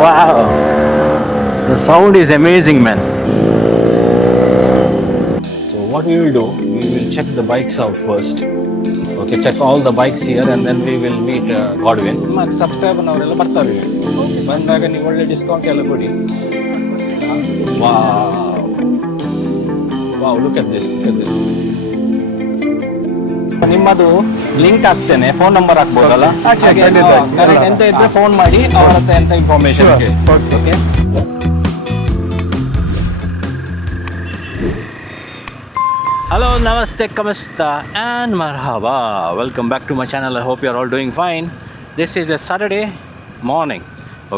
Wow, the sound is amazing, man. So what we will do, we will check the bikes out first. Okay, check all the bikes here and then we will meet Godwin. ನಿಮ್ಮ subscriber ಅವರೆಲ್ಲ ಬರ್ತಾರೆ ಬಂದಾಗ ನೀವು ಒಳ್ಳೆ discount ಎಲ್ಲ ಕೊಡಿ. Wow wow, look at this, look at this. ನಿಮ್ಮದು link ಹಾಕ್ತೇನೆ, ಫೋನ್ ನಂಬರ್ ಹಾಕ್ಬೋದಲ್ಲ? ಎಂತ ಇದ್ರೆ ಫೋನ್ ಮಾಡಿ ಅವರ ಹತ್ರ ಎಂತ information. Okay. Hello, namaste, kamasta, and marhaba. Welcome back to my channel. I hope you are all doing fine. This is a Saturday morning,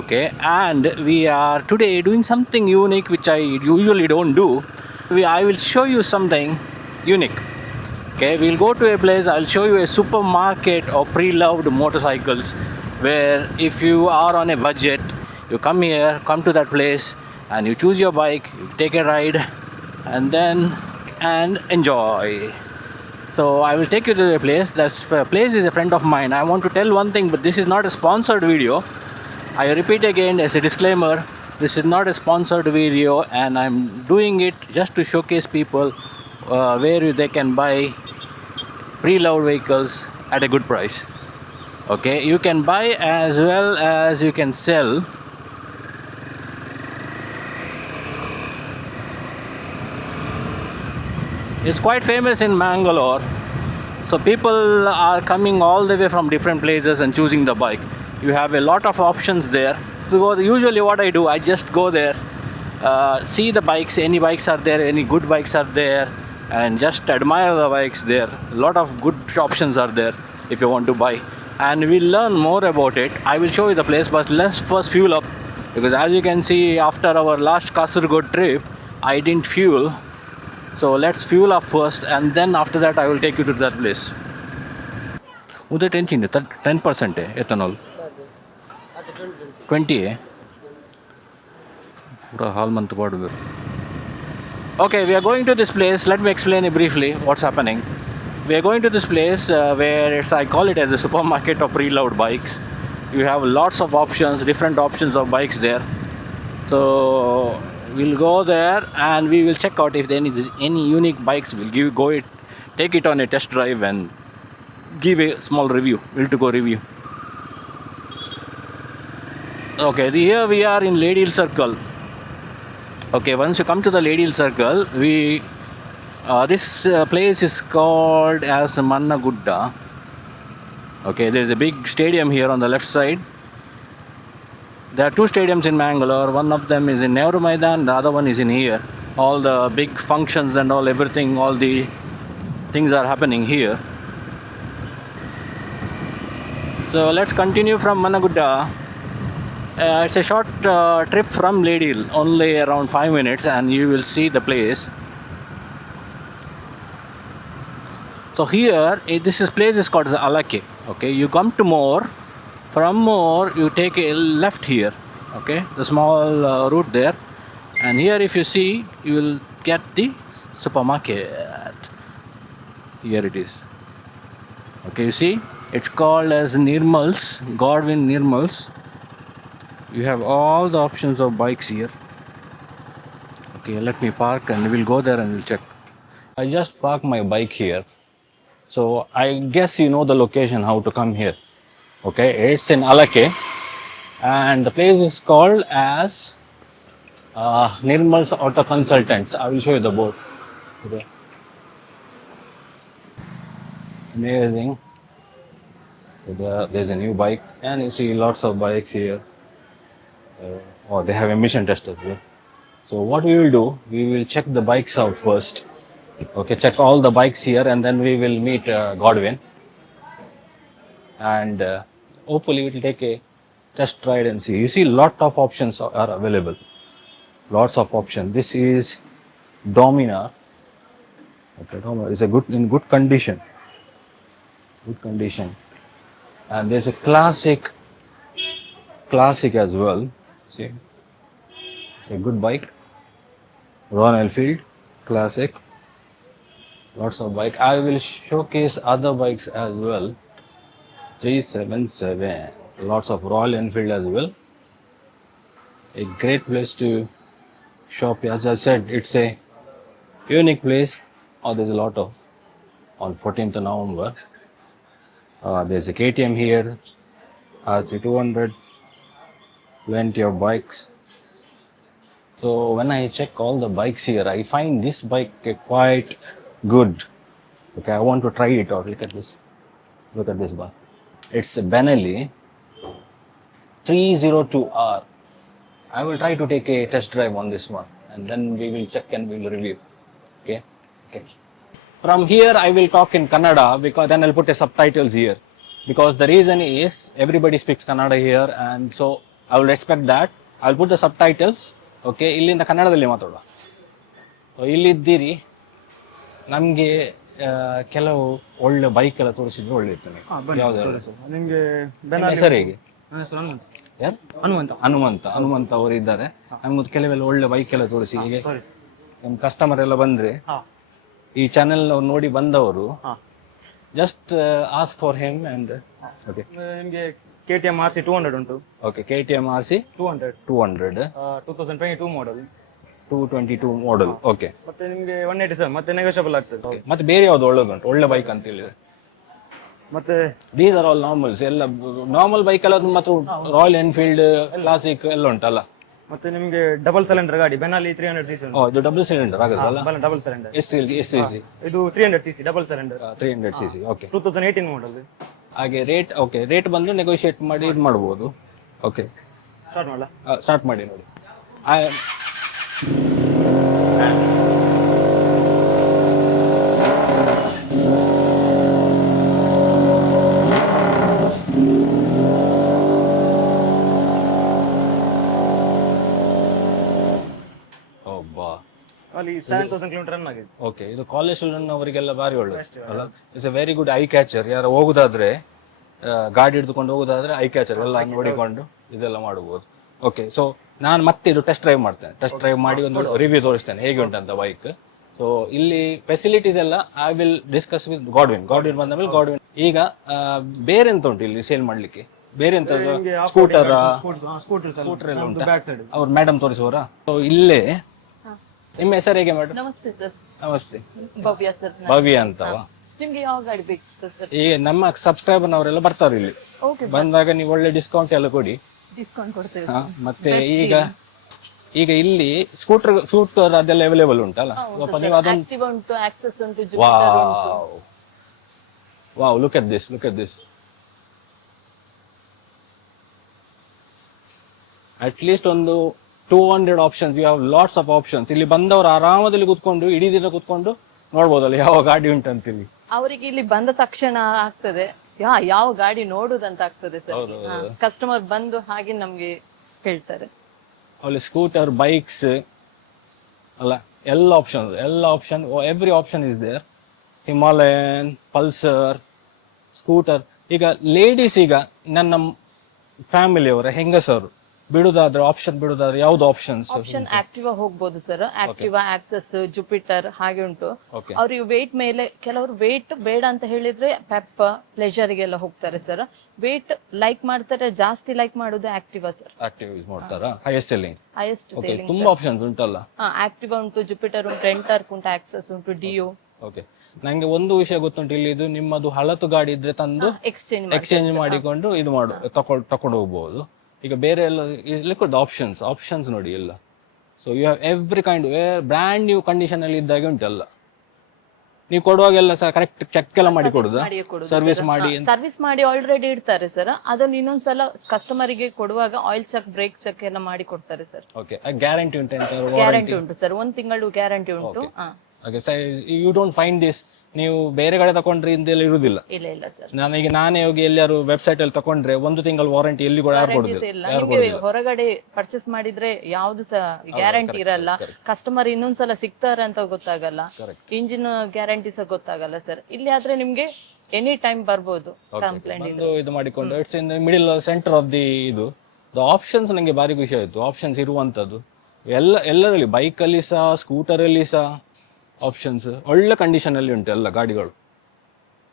okay, and we are today doing something unique which I usually don't do. I will show you something unique. Okay, we'll go to a place. I'll show you a supermarket of pre-loved motorcycles where if you are on a budget, you come here, come to that place and you choose your bike, you take a ride and enjoy. So I will take you to the place. That place is a friend of mine. I want to tell one thing, but this is not a sponsored video. I repeat again as a disclaimer, this is not a sponsored video and I'm doing it just to showcase people where they can buy pre-loved vehicles at a good price. Okay, you can buy as well as you can sell. It's quite famous in Mangalore, so people are coming all the way from different places and choosing the bike. You have a lot of options there. So usually what I do, I just go there, see the bikes, any bikes are there, any good bikes are there, and just admire the bikes there. A lot of good options are there if you want to buy, and we'll learn more about it. I will show you the place, but let's first fuel up, because as you can see, after our last Kasaragod trip I didn't fuel. So let's fuel up first and then after that I will take you to that place. उधर 10% है ethanol, 20 है पूरा हाल मंत पड़ गया. Okay, we are going to this place. Let me explain it briefly what's happening. We are going to this place where I call it as a supermarket of pre-loved bikes. You have lots of options, different options of bikes there. So we'll go there and we will check out if there any unique bikes. We'll take it on a test drive and give a small review, will-to-go review. Okay, here we are in Lady Hill Circle. Okay, once you come to the Lady Hill Circle, this place is called as Mannagudda. Okay, there's a big stadium here on the left side. There are two stadiums in Mangalore. One of them is in Nehru Maidan, the other one is in here. All the big functions and everything, all the things are happening here. So let's continue from Mannagudda. It's a short trip from Lady Hill, only around 5 minutes, and you will see the place. So here, this place is called the Alake. Okay, you come to More. From More, you take a left here. Okay, the small route there, and here if you see, you will get the supermarket. Here it is. Okay, you see, it's called as Nirmals, Godwin Nirmals. You have all the options of bikes here. Okay, let me park and we'll go there and we'll check. I just parked my bike here, so I guess you know the location, how to come here. Okay, it's in Alake and the place is called as Nirmal's Auto Consultants. I will show you the board. Okay. Amazing. So there's a new bike and you see lots of bikes here. They have emission test as well. So what we will do, we will check the bikes out first. Okay, check all the bikes here and then we will meet Godwin. And hopefully we will take a test ride and see. You see lot of options are available. Lots of options. This is Dominar. Okay, Dominar is in good condition. Good condition. And there's a classic as well. See, it's a good bike. Royal Enfield Classic. Lots of bike. I will showcase other bikes as well. 377. Lots of Royal Enfield as well. A great place to shop. As I said, it's a unique place. Oh, there's a lot of on 14th November. There's a KTM here, RC200, plenty of bikes. So when I check all the bikes here, I find this bike quite good. Okay, I want to try it out. Look at this. Look at this bike. It's a Benelli 302R. I will try to take a test drive on this one, and then we will check and we will review. Okay. Okay. From here, I will talk in Kannada because then I'll put a subtitles here. Because the reason is everybody speaks Kannada here, and so I will respect that. I'll put the subtitles. Okay, ಇಲ್ಲಿಂದ ಕನ್ನಡದಲ್ಲಿ ಮಾತಾಡುವ. ಇಲ್ಲಿದ್ದೀರಿ, ನಮಗೆ ಕೆಲವು ಒಳ್ಳೆ bike ಎಲ್ಲ ತೋರಿಸಿದ್ರೆ ಒಳ್ಳೆ ಇತ್ತು. ನಿಮಗೆ ಹೆಸರು ಹೇಗೆ? ಯಾರು? ಹನುಮಂತ ಹನುಮಂತ ಅವರು ಇದ್ದಾರೆ. ನಮ್ಗೆ ಕೆಲವೆಲ್ಲ ಒಳ್ಳೆ ಬೈಕ್ ಎಲ್ಲ ತೋರಿಸಿ. ಹೀಗೆ ನಮ್ಮ ಕಸ್ಟಮರ್ ಎಲ್ಲ ಬಂದ್ರೆ ಈ ಚಾನೆಲ್ ನೋಡಿ ಬಂದವರು just ask for him and okay. ನಿಮಗೆ KTM RC 200 ಉಂಟು. Okay, KTM RC 200 2022 model. 222 model. Okay. ಮತ್ತೆ ನಿಮಗೆ 187 ಮತ್ತೆ ನೆಗೋಷಿಯಬಲ್ ಆಗ್ತದೆ. ಮತ್ತೆ ಬೇರೆ ಯಾವ್ದು ಒಳ್ಳೆದುಂಟು ಒಳ್ಳೆ ಬೈಕ್ ಅಂತ ಹೇಳಿದ್ರೆ? ಮತ್ತೆ ದೀಸ್ ಆರ್ ಆಲ್ ನಾರ್ಮಲ್ಸ್. ಎಲ್ಲ ನಾರ್ಮಲ್ ಬೈಕ್ ಎಲ್ಲ ಮತ್ತು ರಾಯಲ್ ಎನ್ಫೀಲ್ಡ್ ಕ್ಲಾಸಿಕ್ ಎಲ್ಲ ಉಂಟಲ್ಲ. ಮತ್ತೆ ನಿಮಗೆ ಡಬಲ್ ಸಿಲಿಂಡರ್ ಗಾಡಿ ಬೆನಾಲಿ 300cc ಉಂಟು. ಇದು ಡಬಲ್ ಸಿಲಿಂಡರ್ ಆಗುತ್ತಲ್ಲ? Double cylinder. ಎಷ್ಟು cc? ಇದು 300cc double cylinder. 300cc. Okay. 2018 model. ಹಾಗೆ ರೇಟ್ ಓಕೆ, ರೇಟ್ ಬಂದು ನೆಗೋಷಿಯೇಟ್ ಮಾಡಿ ಇದು ಮಾಡ್ಬೋದು. ಓಕೆ, ಸ್ಟಾರ್ಟ್ ಮಾಡಲ್ಲ? ಸ್ಟಾರ್ಟ್ ಮಾಡಿ ನೋಡಿ. ಅಲ್ಲಿ 7000 ಕಿಲೋಮೀಟರ್ ರನ್ ಆಗಿದೆ. ಓಕೆ, ಇದು ಕಾಲೇಜ್ ಸ್ಟೂಡೆಂಟ್ ಅವರಿಗೆಲ್ಲ ಭಾರಿ ಒಳ್ಳೆದು ಅಲ್ಲ? It's A very good I catcher. ಯಾರು ಹೋಗುದಾದ್ರೆ ಗಾಡಿ ಹಿಡಿದುಕೊಂಡು ಹೋಗುದಾದ್ರೆ ಐ ಕ್ಯಾಚರ್ ಎಲ್ಲ ನೋಡಿಕೊಂಡು ಇದೆಲ್ಲ ಮಾಡಬಹುದು. ಓಕೆ, ಸೊ ನಾನು ಮತ್ತೆ ಇದು ಟೆಸ್ಟ್ ಡ್ರೈವ್ ಮಾಡ್ತೇನೆ. ಟೆಸ್ಟ್ ಡ್ರೈವ್ ಮಾಡಿ ಒಂದು ರಿವ್ಯೂ ತೋರಿಸ್ತೇನೆ ಹೇಗೆ ಉಂಟಂತ ಬೈಕ್. ಸೊ ಇಲ್ಲಿ ಫೆಸಿಲಿಟೀಸ್ ಎಲ್ಲ I will discuss with Godwin ಬಂದ ಮೇಲೆ ಗಾಡ್ವಿನ್. ಈಗ ಬೇರೆ ಎಂತ ಉಂಟು ಇಲ್ಲಿ ಸೇಲ್ ಮಾಡ್ಲಿಕ್ಕೆ? ಬೇರೆ ಎಂತ ಸ್ಕೂಟರ್ ಎಲ್ಲ ಉಂಟು? ಅವ್ರು ಮೇಡಮ್ ತೋರಿಸುವರ? ಸೊ ಇಲ್ಲೇ ನಿಮ್ಮ ಹೆಸರು ಹೇಗೆ ಮೇಡಮ್? ನಮಸ್ತೆ ಸರ್. ನಮಸ್ತೆ. ಭವ್ಯ ಸರ್. ಭವ್ಯ ಅಂತವಾ? ನಿಮ್ಗೆ ಯಾವ ಗಾಡಿ ಬೇಕು ಸರ್? ಈಗ ನಮ್ಮ ಸಬ್ಸ್ಕ್ರೈಬರ್ ಅವರೆಲ್ಲ ಬರ್ತಾರೆ ಇಲ್ಲಿ. ಓಕೆ, ಬಂದಾಗ ನೀವು ಒಳ್ಳೆ ಡಿಸ್ಕೌಂಟ್ ಎಲ್ಲ ಕೊಡಿ. ಡಿಸ್ಕೌಂಟ್ ಕೊಡ್ತೇವೆ. ಮತ್ತೆ ಈಗ ಇಲ್ಲಿ ಸ್ಕೂಟರ್ ಅದೆಲ್ಲ ಅವೈಲೇಬಲ್ ಉಂಟಲ್ಲ? ಸ್ವಲ್ಪ ನೀವು ಅದೊಂದು ಆಕ್ಟಿವ್ ಉಂಟು, ಆಕ್ಸೆಸ್ ಉಂಟು, ಜುಪಿಟರ್ ಉಂಟು. Wow, look at this. At least ಒಂದು 200 options. You have lots of options. ಇಲ್ಲಿ ಬಂದವರು ಆರಾಮದಲ್ಲಿ ಕುತ್ಕೊಂಡು ಇಡೀ ದಿನ ಕುತ್ಕೊಂಡು ನೋಡ್ಬೋದಲ್ಲ ಯಾವ ಗಾಡಿ ಉಂಟಂತ ಇಲ್ಲಿ. ಅವರಿಗೆ ಇಲ್ಲಿ ಬಂದ ತಕ್ಷಣ ಆಗ್ತದೆ ಯಾವ ಗಾಡಿ ನೋಡುದಂತ ಆಗ್ತದೆ ಸರ್. ಕಸ್ಟಮರ್ ಬಂದು ಹಾಗೆ ನಮ್ಗೆ ಹೇಳ್ತಾರೆ. ಅಲ್ಲಿ ಸ್ಕೂಟರ್, ಬೈಕ್ಸ್ ಅಲ್ಲ, ಎಲ್ಲ option every option is there. Himalayan, Pulsar, scooter. ಈಗ ಲೇಡೀಸ್, ಈಗ ನನ್ನ ಫ್ಯಾಮಿಲಿಯವರ ಹೆಂಗಸರು ಬಿಡುದಾದ್ರೆ ಯಾವ್ದು ಆಪ್ಷನ್ಸ್? ಆಪ್ಷನ್ ಆಕ್ಟಿವಾ ಹೋಗ್ಬೋದು ಸರ್. ಆಕ್ಟಿವಾ, ಆಕ್ಸೆಸ್, ಜುಪಿಟರ್ ಹಾಗೆ ಉಂಟು. ಅವ್ರಿಗೆ ವೇಟ್ ಮೇಲೆ ಕೆಲವರು ವೇಟ್ ಬೇಡ ಅಂತ ಹೇಳಿದ್ರೆ ಪೆಪ್, ಪ್ಲೆಜರ್ ಗೆಲ್ಲ ಹೋಗ್ತಾರೆ ಸರ್. ವೇಟ್ ಲೈಕ್ ಮಾಡ್ತಾರೆ, ಜಾಸ್ತಿ ಲೈಕ್ ಮಾಡೋದು ಆಕ್ಟಿವಾ ಸರ್. ಆಕ್ಟಿವ್ ಯೂಸ್ ಮಾಡ್ತಾರಾ? ಹೈಯೆಸ್ಟ್ ಸೇಲಿಂಗ್ ತುಂಬಾ ಆಪ್ಷನ್ಸ್ ಉಂಟಲ್ಲ? ಆಕ್ಟಿವಾ ಉಂಟು, ಜುಪಿಟರ್ ಉಂಟು, ಎಂಟಾರ್ಕ್ ಉಂಟು, ಆಕ್ಸೆಸ್ ಉಂಟು, ಡಿಯೋ. ಓಕೆ, ನಂಗೆ ಒಂದು ವಿಷಯ ಗೊತ್ತುಂಟು. ಇಲ್ಲಿ ಇದು ನಿಮ್ಮದು ಹಳತು ಗಾಡಿ ಇದ್ರೆ ತಂದು ಎಕ್ಸ್ಚೇಂಜ್ ಮಾಡಿಕೊಂಡು ಇದು ತಕೊಂಡು ಹೋಗ್ಬಹುದು. ಈಗ ಬೇರೆ ಎಲ್ಲ ಲಿಕ್ವಿಡ್ ಆಪ್ಷನ್ಸ್ ನೋಡಿ ಎಲ್ಲ. So you have every kind. Brand new condition ಅಲ್ಲಿ ಇದ್ದಾಗೆ ಉಂಟಲ್ಲ. ನೀವು ಕೊಡುವಾಗೆಲ್ಲ ಕರೆಕ್ಟ್ ಚೆಕ್ ಎಲ್ಲ ಮಾಡಿ ಕೊಡುದು, ಸರ್ವಿಸ್ ಮಾಡಿ ಆಲ್ರೆಡಿ ಇಡ್ತಾರೆ ಸರ್. ಅದನ್ನ ಇನ್ನೊಂದ್ಸಲ ಕಸ್ಟಮರ್ ಗೆ ಕೊಡುವಾಗ ಆಯಿಲ್ ಚೆಕ್, ಬ್ರೇಕ್ ಚೆಕ್ ಎಲ್ಲ ಮಾಡಿ ಕೊಡ್ತಾರೆ ಸರ್. ಓಕೆ, ಗ್ಯಾರಂಟಿ ಉಂಟು? ಗ್ಯಾರಂಟಿ ಉಂಟು ಸರ್, 1 ತಿಂಗಳು ಗ್ಯಾರಂಟಿ ಉಂಟು. You don't find this. ನೀವು ಬೇರೆ ಕಡೆ ತಕೊಂಡ್ರೆ ಇಂದೆಲ್ಲ ಇರುವುದಿಲ್ಲ. ಇಲ್ಲ ಸರ್. ನಾನೇ ಹೋಗಿ ಎಲ್ಲಾರು ವೆಬ್ಸೈಟ್ ಅಲ್ಲಿ ತಕೊಂಡ್ರೆ 1 ತಿಂಗಳು ವಾರಂಟಿ ಎಲ್ಲಿ ಕೂಡ ಯಾರು ಕೊಡುದಿಲ್ಲ. ಹೊರಗಡೆ ಪರ್ಚೇಸ್ ಮಾಡಿದ್ರೆ ಯಾವ್ದು ಸಹ ಗ್ಯಾರಂಟಿ ಇರಲ್ಲ. ಕಸ್ಟಮರ್ ಇನ್ನೊಂದ್ಸಲ ಸಿಗ್ತಾರೆ ಅಂತ ಗೊತ್ತಾಗಲ್ಲ, ಇಂಜಿನ್ ಗ್ಯಾರಂಟಿ ಸಹ ಗೊತ್ತಾಗಲ್ಲ ಸರ್. ಇಲ್ಲಿ ಆದ್ರೆ ನಿಮ್ಗೆ ಎನಿ ಟೈಮ್ ಬರ್ಬೋದು ಕಂಪ್ಲೇಂಟ್ ಇದು ಮಾಡಿಕೊಂಡು. It's in middle centre of the ಇದು ಆಪ್ಷನ್ಸ್. ನಂಗೆ ಭಾರಿ ಖುಷಿ ಆಯ್ತು ಆಪ್ಷನ್ಸ್ ಇರುವಂತದ್ದು. ಎಲ್ಲರಲ್ಲಿ, ಬೈಕ್ ಅಲ್ಲಿ ಸಹ, ಸ್ಕೂಟರ್ ಅಲ್ಲಿ ಸಹ ಆಪ್ಷನ್ಸ್ ಒಳ್ಳೆ ಕಂಡೀಷನ್ ಅಲ್ಲಿ ಉಂಟು ಎಲ್ಲ ಗಾಡಿಗಳು.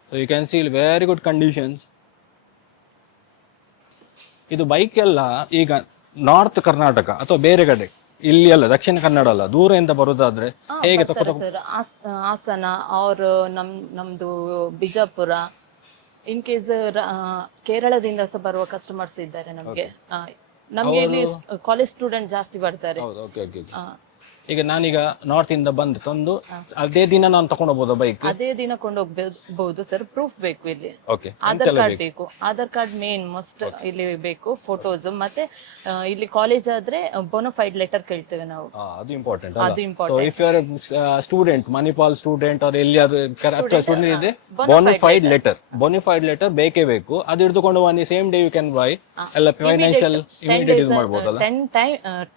So you can see very good conditions. ಇದು ಬೈಕ್ ಎಲ್ಲ ಈಗ ನಾರ್ತ್ ಕರ್ನಾಟಕ ಅಥವಾ ಬೇರೆ ಕಡೆ ಇಲ್ಲಿ ಅಲ್ಲ, ದಕ್ಷಿಣ ಕನ್ನಡ ಅಲ್ಲ, ದೂರದಿಂದ ಬರೋದಾದ್ರೆ ಹೇಗೆ ಸರ್ ಹಾಸನ ಅವ್ರ ನಮ್ದು ಬಿಜಾಪುರ, ಇನ್ ಕೇಸ್ ಕೇರಳದಿಂದ ಸಹ ಬರುವ ಕಸ್ಟಮರ್ಸ್ ಇದ್ದಾರೆ ನಮ್ಗೆ. ನಮ್ಗೆ ಇಲ್ಲಿ ಕಾಲೇಜ್ ಸ್ಟೂಡೆಂಟ್ ಜಾಸ್ತಿ ಬರ್ತಾರೆ. ಹೌದು, ಓಕೆ ಓಕೆ. ಈಗ ನಾನೀಗ ನಾರ್ತ್ ಇಂದ ಬಂದು ತಂದು ಅದೇ ದಿನ ನಾನು ತಗೊಂಡು ಹೋಗ್ಬೋದಾ ಬೈಕ್? ಅದೇ ದಿನ ಕೊಂಡೋಗ್ಬಹುದು ಸರ್. ಪ್ರೂಫ್ ಬೇಕು ಇಲ್ಲಿ. ಓಕೆ, ಆಧಾರ್ ಕಾರ್ಡ್ ಬೇಕು. ಆಧಾರ್ ಕಾರ್ಡ್ ಮೇನ್ ಮಸ್ಟ್ ಇಲ್ಲಿ ಬೇಕು. ಫೋಟೋಸ್ ಮತ್ತೆ ಇಲ್ಲಿ ಕಾಲೇಜ್ ಆದ್ರೆ ಬೋನಫೈಡ್ ಲೆಟರ್ ಕೇಳ್ತೇವೆ ನಾವು. ಅದು ಇಂಪಾರ್ಟೆಂಟ್. ಅದು so important. If you are student, Manipal student ಅವ್ರ ಎಲ್ಲಿಯಾದ್ರೂ ಸ್ಟೂಡೆಂಟ್ ಇದೆ, ಬೋನಿಫೈಡ್ ಲೆಟರ್ ಬೇಕೇ ಬೇಕು. ಅದು ಹಿಡಿದುಕೊಂಡು ಬನ್ನಿ, same day you can buy. ಎಲ್ಲ ಫೈನಾನ್ಷಿಯಲ್ ಇಮಿಡಿಯೇಟ್ ಇದು ಮಾಡ್ಬೋದಲ್ಲ?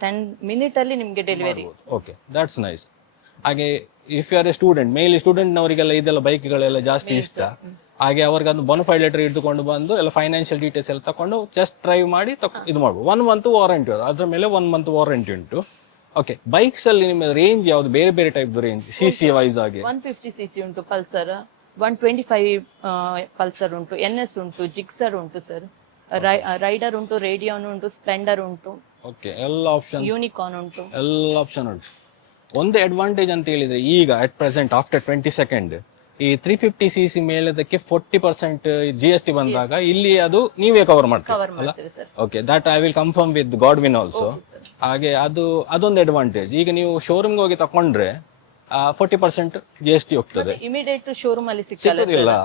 10 ಮಿನಿಟ್ ಅಲ್ಲಿ ನಿಮ್ಗೆ ಡೆಲಿವರಿ. Okay, that's nice. ಹಾಗೆ if you are a student, male student ನವರಿಗೆಲ್ಲ ಇದೆಲ್ಲ ಬೈಕ್ಗಳೆಲ್ಲ ಜಾಸ್ತಿ ಇಷ್ಟ. ಹಾಗೆ ಅವ್ರಿಗೆ ಒಂದು ಬೋನಫೈಡ್ ಲೆಟರ್ ಹಿಡಿದುಕೊಂಡು ಬಂದು ಎಲ್ಲ ಫೈನಾನ್ಷಿಯಲ್ ಡೀಟೇಲ್ಸ್ ಎಲ್ಲ ತಕೊಂಡು ಜಸ್ಟ್ ಡ್ರೈವ್ ಮಾಡಿ ಇದು ಮಾಡ್ಬೋದು. 1 month ವಾರಂಟಿ, ಅದ್ರ ಮೇಲೆ 1 month ವಾರಂಟಿ ಉಂಟು. ಓಕೆ, ಬೈಕ್ಸ್ ಅಲ್ಲಿ ನಿಮ್ಮ ರೇಂಜ್ ಯಾವ್ದು? ಬೇರೆ ಬೇರೆ ಟೈಪ್ ರೇಂಜ್ CC ವೈಸ್ ಆಗಿ 150cc ಉಂಟು ಪಲ್ಸರ್, 125 ಪಲ್ಸರ್ ಉಂಟು, NS ಉಂಟು, ಜಿಕ್ಸರ್ ಉಂಟು ಸರ್, ರೈಡರ್ ಉಂಟು, ರೇಡಿಯೋನ್ ಉಂಟು, ಸ್ಪ್ಲೆಂಡರ್ ಉಂಟು. ಓಕೆ, ಎಲ್ಲ ಆಪ್ಷನ್, ಯೂನಿಕಾರ್ನ್ ಉಂಟು, ಎಲ್ಲ ಆಪ್ಷನ್ ಉಂಟು. ಒಂದು ಅಡ್ವಾಂಟೇಜ್ ಅಂತ ಹೇಳಿದ್ರೆ ಈಗ ಅಟ್ ಪ್ರೆಸೆಂಟ್ ಆಫ್ಟರ್ 22nd ಈ 350cc ಮೇಲದಕ್ಕೆ 40% GST ಬಂದಾಗ ಇಲ್ಲಿ ಅದು ನೀವೇ ಕವರ್ ಮಾಡ್ತೀವಿ. Okay, that I will confirm with Godwin also. ಹಾಗೆ ಅದೊಂದು ಅಡ್ವಾಂಟೇಜ್. ಈಗ ನೀವು ಶೋರೂಮ್ಗೆ ಹೋಗಿ ತಕೊಂಡ್ರೆ 40% GST ಹೋಗ್ತದೆ. ಇಮಿಡಿಯೇಟ್ ಶೋರೂಮ್ ಅಲ್ಲಿ ಸಿಕ್ಕಲ್ಲ.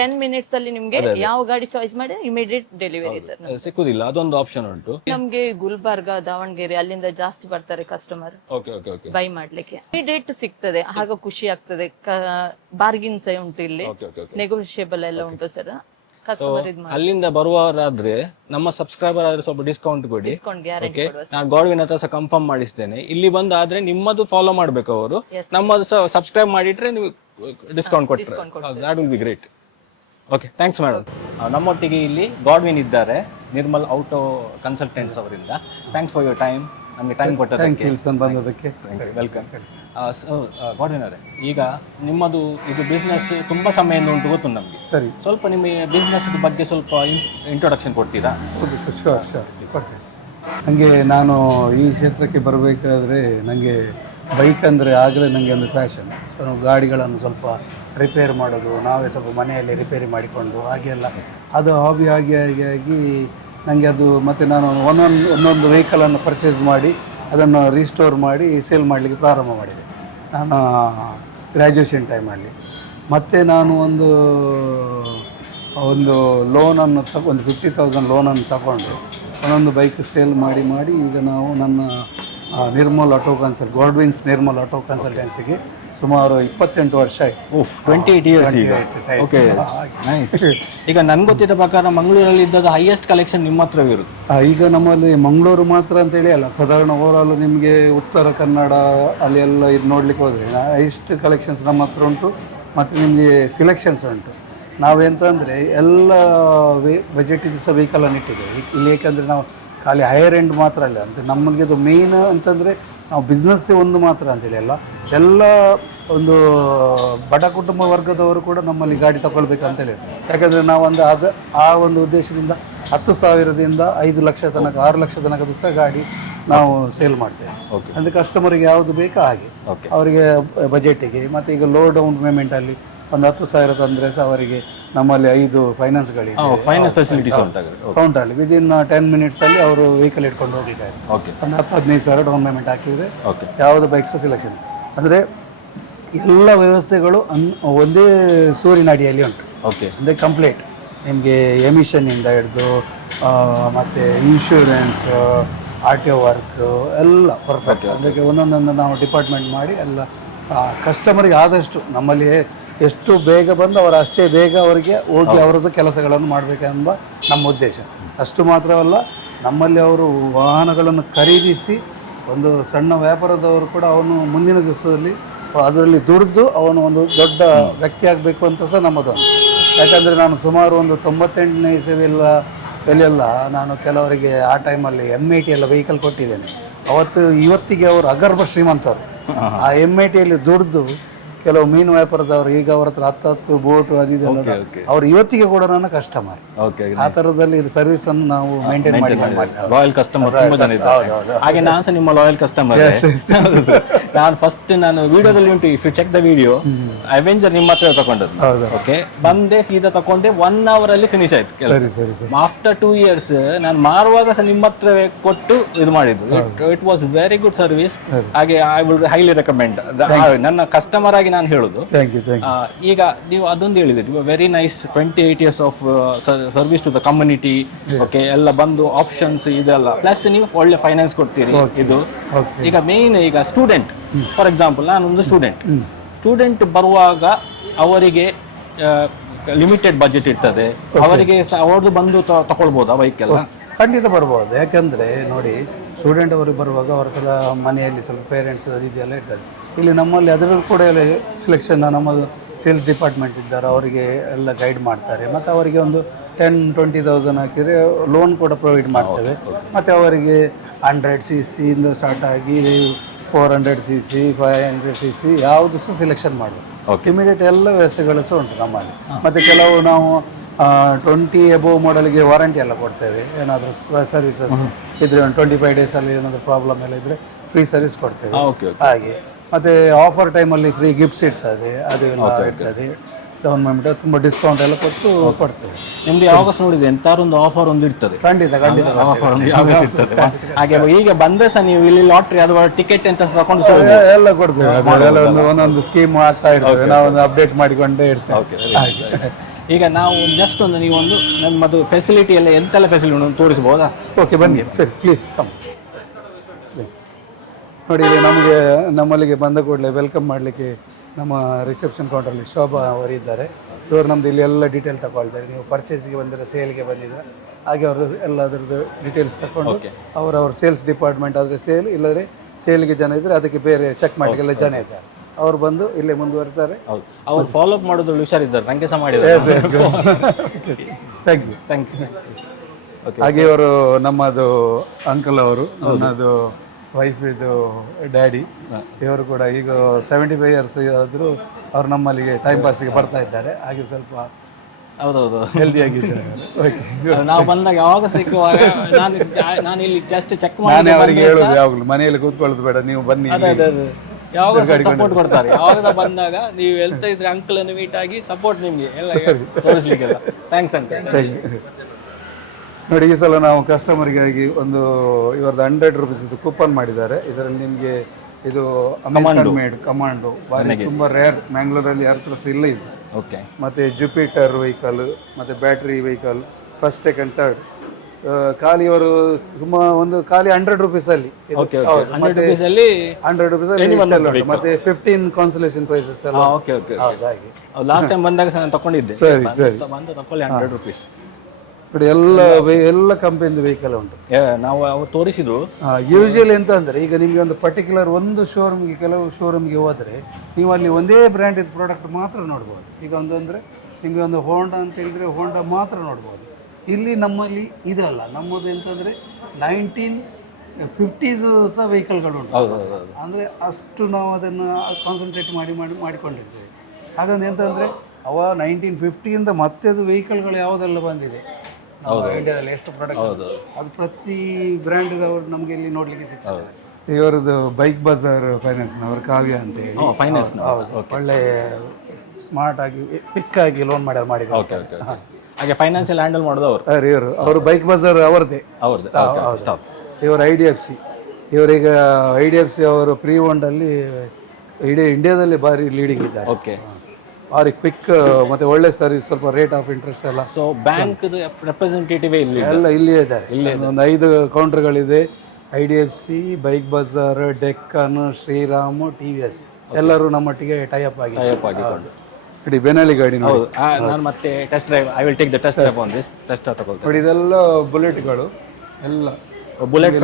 10 ಮಿನಿಟ್ಸ್ ಅಲ್ಲಿ ನಿಮ್ಗೆ ಯಾವ ಗಾಡಿ ಚಾಯ್ಸ್ ಮಾಡಿ ಇಮಿಡಿಯೇಟ್ ಡೆಲಿವರಿ ಸರ್. ಸಿಕ್ಕುದಿಲ್ಲ, ಅದೊಂದು ಆಪ್ಷನ್ ಉಂಟು. ನಮ್ಗೆ ಗುಲ್ಬರ್ಗ, ದಾವಣಗೆರೆ ಅಲ್ಲಿಂದ ಜಾಸ್ತಿ ಬರ್ತಾರೆ ಕಸ್ಟಮರ್ ಬೈ ಮಾಡ್ಲಿಕ್ಕೆ. ಇಮಿಡಿಯೇಟ್ ಸಿಗ್ತದೆ, ಆಗ ಖುಷಿ ಆಗ್ತದೆ. ಬಾರ್ಗಿನ್ ಸಹ ಉಂಟು ಇಲ್ಲಿ, ನೆಗೋಷಿಯಬಲ್ ಎಲ್ಲ ಉಂಟು ಸರ್. ಅಲ್ಲಿಂದ ಬರುವವರಾದ್ರೆ ನಮ್ಮ ಸಬ್ಸ್ಕ್ರೈಬರ್ ಆದ್ರೆ ಸ್ವಲ್ಪ ಡಿಸ್ಕೌಂಟ್ ಕೊಡಿ. ಓಕೆ, ನಾನು ಗಾಡ್ವಿನ್ ಹತ್ರ ಸಹ ಕನ್ಫರ್ಮ್ ಮಾಡಿಸ್ತೇನೆ. ಇಲ್ಲಿ ಬಂದು ಆದ್ರೆ ನಿಮ್ಮದು ಫಾಲೋ ಮಾಡ್ಬೇಕು ಅವರು, ನಮ್ಮದು ಸಹ ಸಬ್ಸ್ಕ್ರೈಬ್ ಮಾಡಿಟ್ರೆ ನೀವು ಡಿಸ್ಕೌಂಟ್ ಕೊಟ್ಟರೆ that will be great. Okay, thanks madam. ನಮ್ಮೊಟ್ಟಿಗೆ ಇಲ್ಲಿ ಗಾಡ್ವಿನ್ ಇದ್ದಾರೆ, ನಿರ್ಮಲ್ ಆಟೋ ಕನ್ಸಲ್ಟೆಂಟ್ಸ್ ಅವರಿಂದ. ಥ್ಯಾಂಕ್ಸ್ ಫಾರ್ ಯುವರ್ ಟೈಮ್, ನಮಗೆ ಟೈಮ್ ಬಂದದಕ್ಕೆ ವೆಲ್ಕಮ್. ಗಾಡ್ವಿನ್ ಅವರೇ, ಈಗ ನಿಮ್ಮದು ಇದು ಬಿಸ್ನೆಸ್ ತುಂಬಾ ಸಮಯದಿಂದ ಉಂಟು ಗೊತ್ತು ನಮಗೆ. ಸರಿ, ಸ್ವಲ್ಪ ನಿಮ್ಮ ಬಿಸ್ನೆಸ್ ಬಗ್ಗೆ ಸ್ವಲ್ಪ ಇಂಟ್ರೊಡಕ್ಷನ್ ಕೊಡ್ತೀರಾ? ನನಗೆ ನಾನು ಈ ಕ್ಷೇತ್ರಕ್ಕೆ ಬರಬೇಕಾದ್ರೆ ನನಗೆ ಬೈಕ್ ಅಂದರೆ ಆಗಲೇ ನನಗೆ ಒಂದು ಫ್ಯಾಷನ್. ಸೊ ನಾವು ಗಾಡಿಗಳನ್ನು ಸ್ವಲ್ಪ ರಿಪೇರ್ ಮಾಡೋದು, ನಾವೇ ಸ್ವಲ್ಪ ಮನೆಯಲ್ಲಿ ರಿಪೇರಿ ಮಾಡಿಕೊಂಡು ಹಾಗೆಲ್ಲ ಅದು ಹಾಬಿ ಆಗಿ ನನಗೆ ಅದು. ಮತ್ತು ನಾನು ಒಂದೊಂದು ವೆಹಿಕಲನ್ನು ಪರ್ಚೇಸ್ ಮಾಡಿ ಅದನ್ನು ರೀಸ್ಟೋರ್ ಮಾಡಿ ಸೇಲ್ ಮಾಡಲಿಕ್ಕೆ ಪ್ರಾರಂಭ ಮಾಡಿದೆ ನಾನು ಗ್ರ್ಯಾಜುಯೇಷನ್ ಟೈಮಲ್ಲಿ. ಮತ್ತು ನಾನು ಒಂದು ಲೋನನ್ನು ಒಂದು 50,000 ಲೋನನ್ನು ತಗೊಂಡು ಒಂದೊಂದು ಬೈಕ್ ಸೇಲ್ ಮಾಡಿ ಈಗ ನಾವು ನನ್ನ ನಿರ್ಮಲ್ ಆಟೋ ಗಾಡ್ವಿನ್ಸ್ ನಿರ್ಮಲ್ ಆಟೋ ಕನ್ಸಲ್ಟೆನ್ಸಿಗೆ ಸುಮಾರು 28 ವರ್ಷ ಆಯಿತು. 28 years. Okay, nice. ಈಗ ನನ್ಗೆ ಗೊತ್ತಿದ್ದ ಪ್ರಕಾರ ಮಂಗಳೂರಲ್ಲಿ ಇದ್ದದ್ದು ಹೈಯೆಸ್ಟ್ ಕಲೆಕ್ಷನ್ ನಿಮ್ಮ ಹತ್ರ ಇರೋದು. ಈಗ ನಮ್ಮಲ್ಲಿ ಮಂಗಳೂರು ಮಾತ್ರ ಅಂತೇಳಿ ಅಲ್ಲ, ಸಾಧಾರಣ ಓವರಾಲ್ ನಿಮಗೆ ಉತ್ತರ ಕನ್ನಡ ಅಲ್ಲಿ ಎಲ್ಲ ಇದು ನೋಡ್ಲಿಕ್ಕೆ ಹೋದರೆ ಹೈಯೆಸ್ಟ್ ಕಲೆಕ್ಷನ್ಸ್ ನಮ್ಮ ಹತ್ರ ಉಂಟು. ಮತ್ತು ನಿಮಗೆ ಸಿಲೆಕ್ಷನ್ಸ್ ಉಂಟು. ನಾವೆಂತಂದರೆ ಎಲ್ಲ ಬಜೆಟಿದ್ದು ಸಹ ವೆಹಿಕಲನ್ನು ಇಟ್ಟಿದ್ದೇವೆ ಇಲ್ಲಿ. ಏಕೆಂದರೆ ನಾವು ಖಾಲಿ ಹೈಯರ್ ಎಂಡ್ ಮಾತ್ರ ಅಲ್ಲ, ಅಂದರೆ ನಮಗೆ ಅದು ಮೇಯ್ನ್ ಅಂತಂದರೆ ನಾವು ಬಿಸ್ನೆಸ್ಸೇ ಒಂದು ಮಾತ್ರ ಅಂತೇಳಿ ಅಲ್ಲ, ಎಲ್ಲ ಒಂದು ಬಡ ಕುಟುಂಬ ವರ್ಗದವರು ಕೂಡ ನಮ್ಮಲ್ಲಿ ಗಾಡಿ ತಗೊಳ್ಬೇಕಂತೇಳಿ. ಯಾಕಂದರೆ ನಾವು ಆ ಒಂದು ಉದ್ದೇಶದಿಂದ 10,000ದಿಂದ 5 ಲಕ್ಷ ತನಕ 6 ಲಕ್ಷ ತನಕದ ಸಹ ಗಾಡಿ ನಾವು ಸೇಲ್ ಮಾಡ್ತೇವೆ. ಅಂದರೆ ಕಸ್ಟಮರಿಗೆ ಯಾವುದು ಬೇಕೋ ಹಾಗೆ ಅವರಿಗೆ ಬಜೆಟಿಗೆ. ಮತ್ತು ಈಗ ಲೋ ಡೌನ್ ಪೇಮೆಂಟಲ್ಲಿ ಒಂದು 10,000 ತಂದರೆ ಸಹ ಅವರಿಗೆ ನಮ್ಮಲ್ಲಿ 5 ಫೈನಾನ್ಸ್ಗಳಿದೆ, ಫೈನಾನ್ಸ್ ಫೆಸಿಲಿಟೀಸ್ ಕೌಂಟರಲ್ಲಿ ವಿದಿನ್ 10 ಮಿನಿಟ್ಸಲ್ಲಿ ಅವರು ವೆಹಿಕಲ್ ಇಟ್ಕೊಂಡು ಹೋಗಿದ್ದಾರೆ. ಒಂದು 10-15,000 ಡೌನ್ ಪೇಮೆಂಟ್ ಹಾಕಿದರೆ ಯಾವುದು ಬೈಕ್ ಸಹ ಸಿಲೆಕ್ಷನ್. ಅಂದರೆ ಎಲ್ಲ ವ್ಯವಸ್ಥೆಗಳು ಒಂದೇ ಸೂರಿನ ಅಡಿಯಲ್ಲಿ ಉಂಟು. ಅಂದರೆ ಕಂಪ್ಲೀಟ್ ನಿಮಗೆ ಎಮಿಷನ್ನಿಂದ ಹಿಡಿದು ಮತ್ತು ಇನ್ಶೂರೆನ್ಸ್, RTO ವರ್ಕ್ ಎಲ್ಲ ಪರ್ಫೆಕ್ಟ್. ಅದಕ್ಕೆ ಒಂದೊಂದೊಂದು ನಾವು ಡಿಪಾರ್ಟ್ಮೆಂಟ್ ಮಾಡಿ ಎಲ್ಲ ಕಸ್ಟಮರಿಗೆ ಆದಷ್ಟು ನಮ್ಮಲ್ಲಿ ಎಷ್ಟು ಬೇಗ ಬಂದು ಅವರು ಅಷ್ಟೇ ಬೇಗ ಅವರಿಗೆ ಹೋಗಿ ಅವರದ್ದು ಕೆಲಸಗಳನ್ನು ಮಾಡಬೇಕೆಂಬ ನಮ್ಮ ಉದ್ದೇಶ. ಅಷ್ಟು ಮಾತ್ರವಲ್ಲ, ನಮ್ಮಲ್ಲಿ ಅವರು ವಾಹನಗಳನ್ನು ಖರೀದಿಸಿ ಒಂದು ಸಣ್ಣ ವ್ಯಾಪಾರದವರು ಕೂಡ ಅವನು ಮುಂದಿನ ದಿವಸದಲ್ಲಿ ಅದರಲ್ಲಿ ದುಡಿದು ಅವನು ಒಂದು ದೊಡ್ಡ ವ್ಯಕ್ತಿ ಆಗಬೇಕು ಅಂತ ಸಹ ನಮ್ಮದೊಂದು. ಯಾಕಂದರೆ ನಾನು ಸುಮಾರು ಒಂದು 98ನೇ ಇಸವಿಯೆಲ್ಲ ನಾನು ಕೆಲವರಿಗೆ ಆ ಟೈಮಲ್ಲಿ M80 ಎಲ್ಲ ವೆಹಿಕಲ್ ಕೊಟ್ಟಿದ್ದೇನೆ. ಇವತ್ತಿಗೆ ಅವರು ಅಗರ್ಭ ಶ್ರೀಮಂತರು. ಆ M80ಯಲ್ಲಿ ದುಡಿದು ಕೆಲವು ಮೀನು ವ್ಯಾಪಾರದವರು ಈಗ ಅವ್ರ ಹತ್ರ 10 ಬೋಟು ಅದು ಇದೆಲ್ಲ ಅವ್ರು ಇವತ್ತಿಗೆ ಕೂಡ ನನ್ನ ಕಸ್ಟಮರ್. ಆ ಥರದಲ್ಲಿ ಸರ್ವಿಸ್ ಅನ್ನು ನಾವು ಮೇಂಟೈನ್ ಮಾಡಿ ಲಾಯಲ್ ಕಸ್ಟಮರ್ ತುಂಬಾ ಜನ ಇದ್ದಾರೆ. ಹಾಗೆ ನಾನು ಸಹ ನಿಮ್ಮ ಲಾಯಲ್ ಕಸ್ಟಮರ್. ನಾನು ಫಸ್ಟ್ ನಾನು ವಿಡಿಯೋದಲ್ಲಿ ಉಂಟು, if you check the video, Avenger ನಿಮ್ಮ ಹತ್ರ ತಗೊಂಡದ್ದು. ಓಕೆ, ಬಂದೆ ಸೀದಾ ತಗೊಂಡೆ 1 hour ಅಲ್ಲಿ ಫಿನಿಶ್ ಆಯ್ತು. ಆಫ್ಟರ್ 2 years ನಾನು ಮಾರುವಾಗ ಸಹ ನಿಮ್ಮ ಹತ್ರ ಕೊಟ್ಟು ಇದು ಮಾಡಿದ್ದು. It was very good service. ಹಾಗೆ ಐ ವಿಲ್ ಹೈಲಿ ರೆಕಮೆಂಡ್. ನನ್ನ ಕಸ್ಟಮರ್ ಆಗಿ ನಾನು ಹೇಳುದು. ಈಗ ನೀವು ಅದೊಂದು ಹೇಳಿದ್ರಿ, very nice, 28 years of service to the community. Okay, ಎಲ್ಲ ಬಂದು ಆಪ್ಷನ್ಸ್ ಇದೆಲ್ಲ, ಪ್ಲಸ್ ನೀವು ಒಳ್ಳೆ ಫೈನಾನ್ಸ್ ಕೊಡ್ತೀರಿ. ಇದು ಈಗ ಮೇನ್, ಈಗ ಸ್ಟೂಡೆಂಟ್ ಫಾರ್ ಎಕ್ಸಾಂಪಲ್, ನಾನೊಂದು ಸ್ಟೂಡೆಂಟ್ ಬರುವಾಗ ಅವರಿಗೆ ಲಿಮಿಟೆಡ್ ಬಜೆಟ್ ಇರ್ತದೆ, ಅವರಿಗೆ ಅವ್ರದ್ದು ಬಂದು ತಗೊಳ್ಬೋದಾ ಬೈಕ್ ಎಲ್ಲ? ಖಂಡಿತ ಬರ್ಬೋದು. ಯಾಕಂದರೆ ನೋಡಿ, ಸ್ಟೂಡೆಂಟ್ ಅವರಿಗೆ ಬರುವಾಗ ಅವ್ರ ಹತ್ರ ಮನೆಯಲ್ಲಿ ಸ್ವಲ್ಪ ಪೇರೆಂಟ್ಸ್ ಅದು ಇದೆಲ್ಲ ಇರ್ತದೆ. ಇಲ್ಲಿ ನಮ್ಮಲ್ಲಿ ಅದರಲ್ಲಿ ಕೂಡ ಎಲ್ಲ ಸಿಲೆಕ್ಷನ್, ನಮ್ಮ ಸೇಲ್ಸ್ ಡಿಪಾರ್ಟ್ಮೆಂಟ್ ಇದ್ದಾರೆ, ಅವರಿಗೆ ಎಲ್ಲ ಗೈಡ್ ಮಾಡ್ತಾರೆ. ಮತ್ತು ಅವರಿಗೆ ಒಂದು 10-20,000 ಹಾಕಿದರೆ ಲೋನ್ ಕೂಡ ಪ್ರೊವೈಡ್ ಮಾಡ್ತೇವೆ. ಮತ್ತು ಅವರಿಗೆ 100cc ಇಂದ ಸ್ಟಾರ್ಟ್ ಆಗಿ 400cc 500cc ಯಾವುದು ಸಹ ಸಿಲೆಕ್ಷನ್ ಮಾಡೋದು. ಇಮಿಡಿಯೇಟ್ ಎಲ್ಲ ವ್ಯವಸ್ಥೆಗಳು ಸಹ ಉಂಟು ನಮ್ಮಲ್ಲಿ. ಮತ್ತು ಕೆಲವು ನಾವು 20 above ಮಾಡಲಿಗೆ ವಾರಂಟಿ ಎಲ್ಲ ಕೊಡ್ತೇವೆ. ಏನಾದರೂ ಸರ್ವಿಸಸ್ ಇದ್ರೆ 25 days ಅಲ್ಲಿ ಏನಾದರೂ ಪ್ರಾಬ್ಲಮ್ ಎಲ್ಲ ಇದ್ದರೆ ಫ್ರೀ ಸರ್ವಿಸ್ ಕೊಡ್ತೇವೆ. ಹಾಗೆ ಮತ್ತು ಆಫರ್ ಟೈಮಲ್ಲಿ ಫ್ರೀ ಗಿಫ್ಟ್ಸ್ ಇರ್ತದೆ, ಅದು ಎಲ್ಲ ಇರ್ತದೆ. ಡೌನ್ ಪೇಮೆಂಟ್ ತುಂಬ ಡಿಸ್ಕೌಂಟ್ ಎಲ್ಲ ಕೊಡ್ತೇವೆ. ನಿಮ್ದು ಯಾವಾಗ ನೋಡಿದೆ ಎಂತಾರೊಂದು ಆಫರ್ ಒಂದು ಇರ್ತದೆ. ಖಂಡಿತ ಹಾಗೆ ಈಗ ಬಂದ್ರೆ ಸಹ ನೀವು ಇಲ್ಲಿ ಲಾಟ್ರಿ ಅಥವಾ ಟಿಕೆಟ್ ಅಂತ ತಗೊಂಡು ಎಲ್ಲ ಕೊಡ್ತೇವೆ. ಅದೆಲ್ಲ ಒಂದೊಂದು ಸ್ಕೀಮ್ ಆಗ್ತಾ ಇರ್ತೇವೆ, ನಾವೊಂದು ಅಪ್ಡೇಟ್ ಮಾಡಿಕೊಂಡೇ ಇರ್ತೇವೆ. ಈಗ ನಾವು ಜಸ್ಟ್ ಒಂದು ನೀವೊಂದು ನಮ್ಮದು ಫೆಸಿಲಿಟಿ ಎಲ್ಲ ಎಂತೆಲ್ಲ ಫೆಸಿಲಿಟಿ ತೋರಿಸ್ಬೋದಾ? ಓಕೆ, ಬನ್ನಿ ಸರಿ, ಪ್ಲೀಸ್ ಕಮ್. ನೋಡಿ, ನಮಗೆ ನಮ್ಮಲ್ಲಿಗೆ ಬಂದ ಕೂಡಲೇ ವೆಲ್ಕಮ್ ಮಾಡಲಿಕ್ಕೆ ನಮ್ಮ ರಿಸೆಪ್ಷನ್ ಕೌಂಟ್ರಲ್ಲಿ ಶೋಭಾ ಅವರಿದ್ದಾರೆ. ಇವರು ನಮ್ಮದು ಇಲ್ಲಿ ಎಲ್ಲ ಡೀಟೇಲ್ ತಗೊಳ್ತಾರೆ. ನೀವು ಪರ್ಚೇಸ್ಗೆ ಬಂದಿರೋ, ಸೇಲ್ಗೆ ಬಂದಿದ್ರೆ ಹಾಗೆ ಅವ್ರದ್ದು ಎಲ್ಲದರದ್ದು ಡೀಟೇಲ್ಸ್ ತಗೊಂಡು ಅವರವ್ರ ಸೇಲ್ಸ್ ಡಿಪಾರ್ಟ್ಮೆಂಟ್ ಆದರೆ ಸೇಲ್, ಇಲ್ಲದ್ರೆ ಸೇಲ್ಗೆ ಜನ ಇದ್ದರೆ ಅದಕ್ಕೆ ಬೇರೆ ಚೆಕ್ ಮಾಡಲಿಕ್ಕೆಲ್ಲ ಜನ ಇದ್ದಾರೆ. ಅವ್ರು ಬಂದು ಇಲ್ಲೇ ಮುಂದುವರಿತಾರೆ. ಅವ್ರು ಫಾಲೋ ಅಪ್ ಮಾಡೋದ್ರಲ್ಲಿ ಹುಷಾರಿದ್ದಾರೆ, ನನಗೆ ಸಹ ಮಾಡಿದ್ದಾರೆ. Thank you. ಹಾಗೆ ಇವರು ನಮ್ಮದು ಅಂಕಲ್, ಅವರು ನನ್ನದು ವೈಫ್ ಇದು ಡ್ಯಾಡಿ. ಇವರು ಕೂಡ ಈಗ 75 years ಆದರೂ ಅವ್ರು ನಮ್ಮಲ್ಲಿಗೆ ಟೈಮ್ ಪಾಸಿಗೆ ಬರ್ತಾ ಇದ್ದಾರೆ. ಹಾಗೆ ಸ್ವಲ್ಪ ಹೌದೌದು ಹೆಲ್ದಿ ಆಗಿದ್ದಾರೆ. ನಾವು ಬಂದಾಗ ಯಾವಾಗ ಸಿಕ್ಕುವಾಗ ನಾನು ಇಲ್ಲಿ ಜಸ್ಟ್ ಚೆಕ್ ಮಾಡಿ ಅವರಿಗೆ ಹೇಳೋದು, ಯಾವಾಗಲೂ ಮನೆಯಲ್ಲಿ ಕೂತ್ಕೊಳ್ಳೋದು ಬೇಡ, ನೀವು ಬನ್ನಿ. ಯಾವಾಗ ಸಪೋರ್ಟ್ ಕೊಡ್ತಾರೆ, ಯಾವಾಗ ಬಂದಾಗ ನೀವು ಹೇಳ್ತಾ ಇದ್ರೆ ಅಂಕಲ್ ಅನ್ನು ಮೀಟ್ ಆಗಿ ಸಪೋರ್ಟ್ ನಿಮ್ಗೆ ಎಲ್ಲ ತೋರಿಸ್ಲಿಕ್ಕೆಲ್ಲ. Thanks uncle. ನೋಡಿ, ಈ ಸಲ ನಾವು ಕಸ್ಟಮರ್ಗಾಗಿ ಒಂದು ಇವರದ್ದು 100 rupees ಕೂಪನ್ ಮಾಡಿದ್ದಾರೆ. ಇದರಲ್ಲಿ ನಿಮಗೆ ಇದು ಅಮೆರಿಕನ್ ಮೇಡ್ ಕಮಾಂಡೋ, ಬಾರಿ ತುಂಬ ರೇರ್, ಮ್ಯಾಂಗ್ಳೂರಲ್ಲಿ ಯಾರ ಹತ್ರ ಇಲ್ಲ ಇದು. ಓಕೆ. ಮತ್ತು ಜುಪಿಟರ್ ವೆಹಿಕಲ್, ಮತ್ತು battery vehicle, first second third ಖಾಲಿ ಇವರು ಸುಮಾರು ಒಂದು ಖಾಲಿ 100 rupees ಅಲ್ಲಿ 100 rupees ಅಲ್ಲಿ ಮತ್ತೆ 15 ಕಾನ್ಸಲೇಷನ್ ಪ್ರೈಸಸ್ ಎಲ್ಲ. Okay okay. ಹಾಗೆ ಲಾಸ್ಟ್ ಟೈಮ್ ಬಂದಾಗ ನಾನು ತಗೊಂಡಿದ್ದೆ. ಸರಿ ಸರಿ, ಬಂದು ತಕೊಳ್ಳಿ 100 rupees. ನೋಡಿ, ಎಲ್ಲ ಕಂಪನಿದು ವೆಹಿಕಲ್ ಉಂಟು. ನಾವು ಅವ್ರು ತೋರಿಸಿದ್ರು. ಯೂಶುವಲಿ ಎಂತ ಅಂದರೆ, ಈಗ ನಿಮಗೆ ಒಂದು ಪರ್ಟಿಕ್ಯುಲರ್ ಒಂದು ಶೋರೂಮ್ಗೆ, ಕೆಲವು ಶೋರೂಮ್ಗೆ ಹೋದರೆ ನೀವು ಅಲ್ಲಿ ಒಂದೇ ಬ್ರ್ಯಾಂಡಿದ ಪ್ರಾಡಕ್ಟ್ ಮಾತ್ರ ನೋಡ್ಬೋದು. ಈಗ ಒಂದು ಅಂದರೆ ನಿಮಗೆ ಒಂದು ಹೋಂಡಾ ಅಂತ ಹೇಳಿದರೆ ಹೋಂಡಾ ಮಾತ್ರ ನೋಡ್ಬೋದು. ಇಲ್ಲಿ ನಮ್ಮಲ್ಲಿ ಇದಲ್ಲ, ನಮ್ಮದು ಎಂತಂದರೆ 1950s ಸಹ ವೆಹಿಕಲ್ಗಳು ಉಂಟು. ಅಂದರೆ ಅಷ್ಟು ನಾವು ಅದನ್ನು ಕಾನ್ಸಂಟ್ರೇಟ್ ಮಾಡಿಕೊಂಡಿರ್ತೇವೆ. ಹಾಗಂದ್ರೆ ಎಂತಂದರೆ ಅವ 1950 ಮತ್ತೆ ಅದು ವೆಹಿಕಲ್ಗಳು ಯಾವುದೆಲ್ಲ ಬಂದಿದೆ ನಮ್ಮ ಇಂಡಿಯಾದಲ್ಲಿ, ಎಷ್ಟು ಪ್ರಾಡಕ್ಟ್, ಅದು ಪ್ರತಿ ಬ್ರ್ಯಾಂಡ್ ಅವರು ನಮಗೆ ಇಲ್ಲಿ ನೋಡಲಿಕ್ಕೆ ಸಿಗ್ತದೆ. ಇವರದ್ದು ಬೈಕ್ ಬಜಾರ್ ಫೈನಾನ್ಸ್ನವರು ಕಾವ್ಯ ಅಂತ ಹೇಳಿ, ಫೈನಾನ್ಸ್ ಒಳ್ಳೆ ಸ್ಮಾರ್ಟ್ ಆಗಿ ಕ್ವಿಕ್ ಆಗಿ ಲೋನ್ ಮಾಡಿ. ಹಾಗೆ ಫೈನಾನ್ಸಿಯಲ್ ಹ್ಯಾಂಡಲ್ ಮಾಡೋದು ಅವರು ಬೈಕ್ ಬಜಾರ್ ಅವರದೇ. ಇವರು IDFC, ಇವರೀಗ IDFC ಅವರು ಪ್ರೀ ಓನ್ಡಲ್ಲಿ ಇಡೀ ಇಂಡಿಯಾದಲ್ಲಿ ಭಾರಿ ಲೀಡಿಂಗ್ ಇದ್ದಾರೆ. ಓಕೆ. ಭಾರಿ ಕ್ವಿಕ್ ಮತ್ತೆ ಒಳ್ಳೆ ಸರ್ವಿಸ್, ಸ್ವಲ್ಪ ರೇಟ್ ಆಫ್ ಇಂಟ್ರೆಸ್ಟ್ ಎಲ್ಲ. ಸೊ ಬ್ಯಾಂಕ್ ರೆಪ್ರೆಸೆಂಟೇಟಿವ್ ಎಲ್ಲ ಇಲ್ಲಿಯೇ ಇದ್ದಾರೆ. ಒಂದು 5 ಕೌಂಟರ್ಗಳಿದೆ. IDFC, Bike Bazaar, Deccan, Shriram, TVS ಎಲ್ಲರೂ ನಮ್ಮೊಟ್ಟಿಗೆ ಟೈಅಪ್ ಆಗಿಕೊಂಡು. ನೋಡಿ, ಬೆನಾಲಿ ಗಾಡಿ ನೋಡಿ. ನಾನು ಮತ್ತೆ test drive, I will take the test drive on this. Test ತಗೊಳ್ತೀನಿ. ನೋಡಿ, ಇದೆಲ್ಲ ಬುಲೆಟ್ಗಳು, ಎಲ್ಲ ಬುಲೆಟ್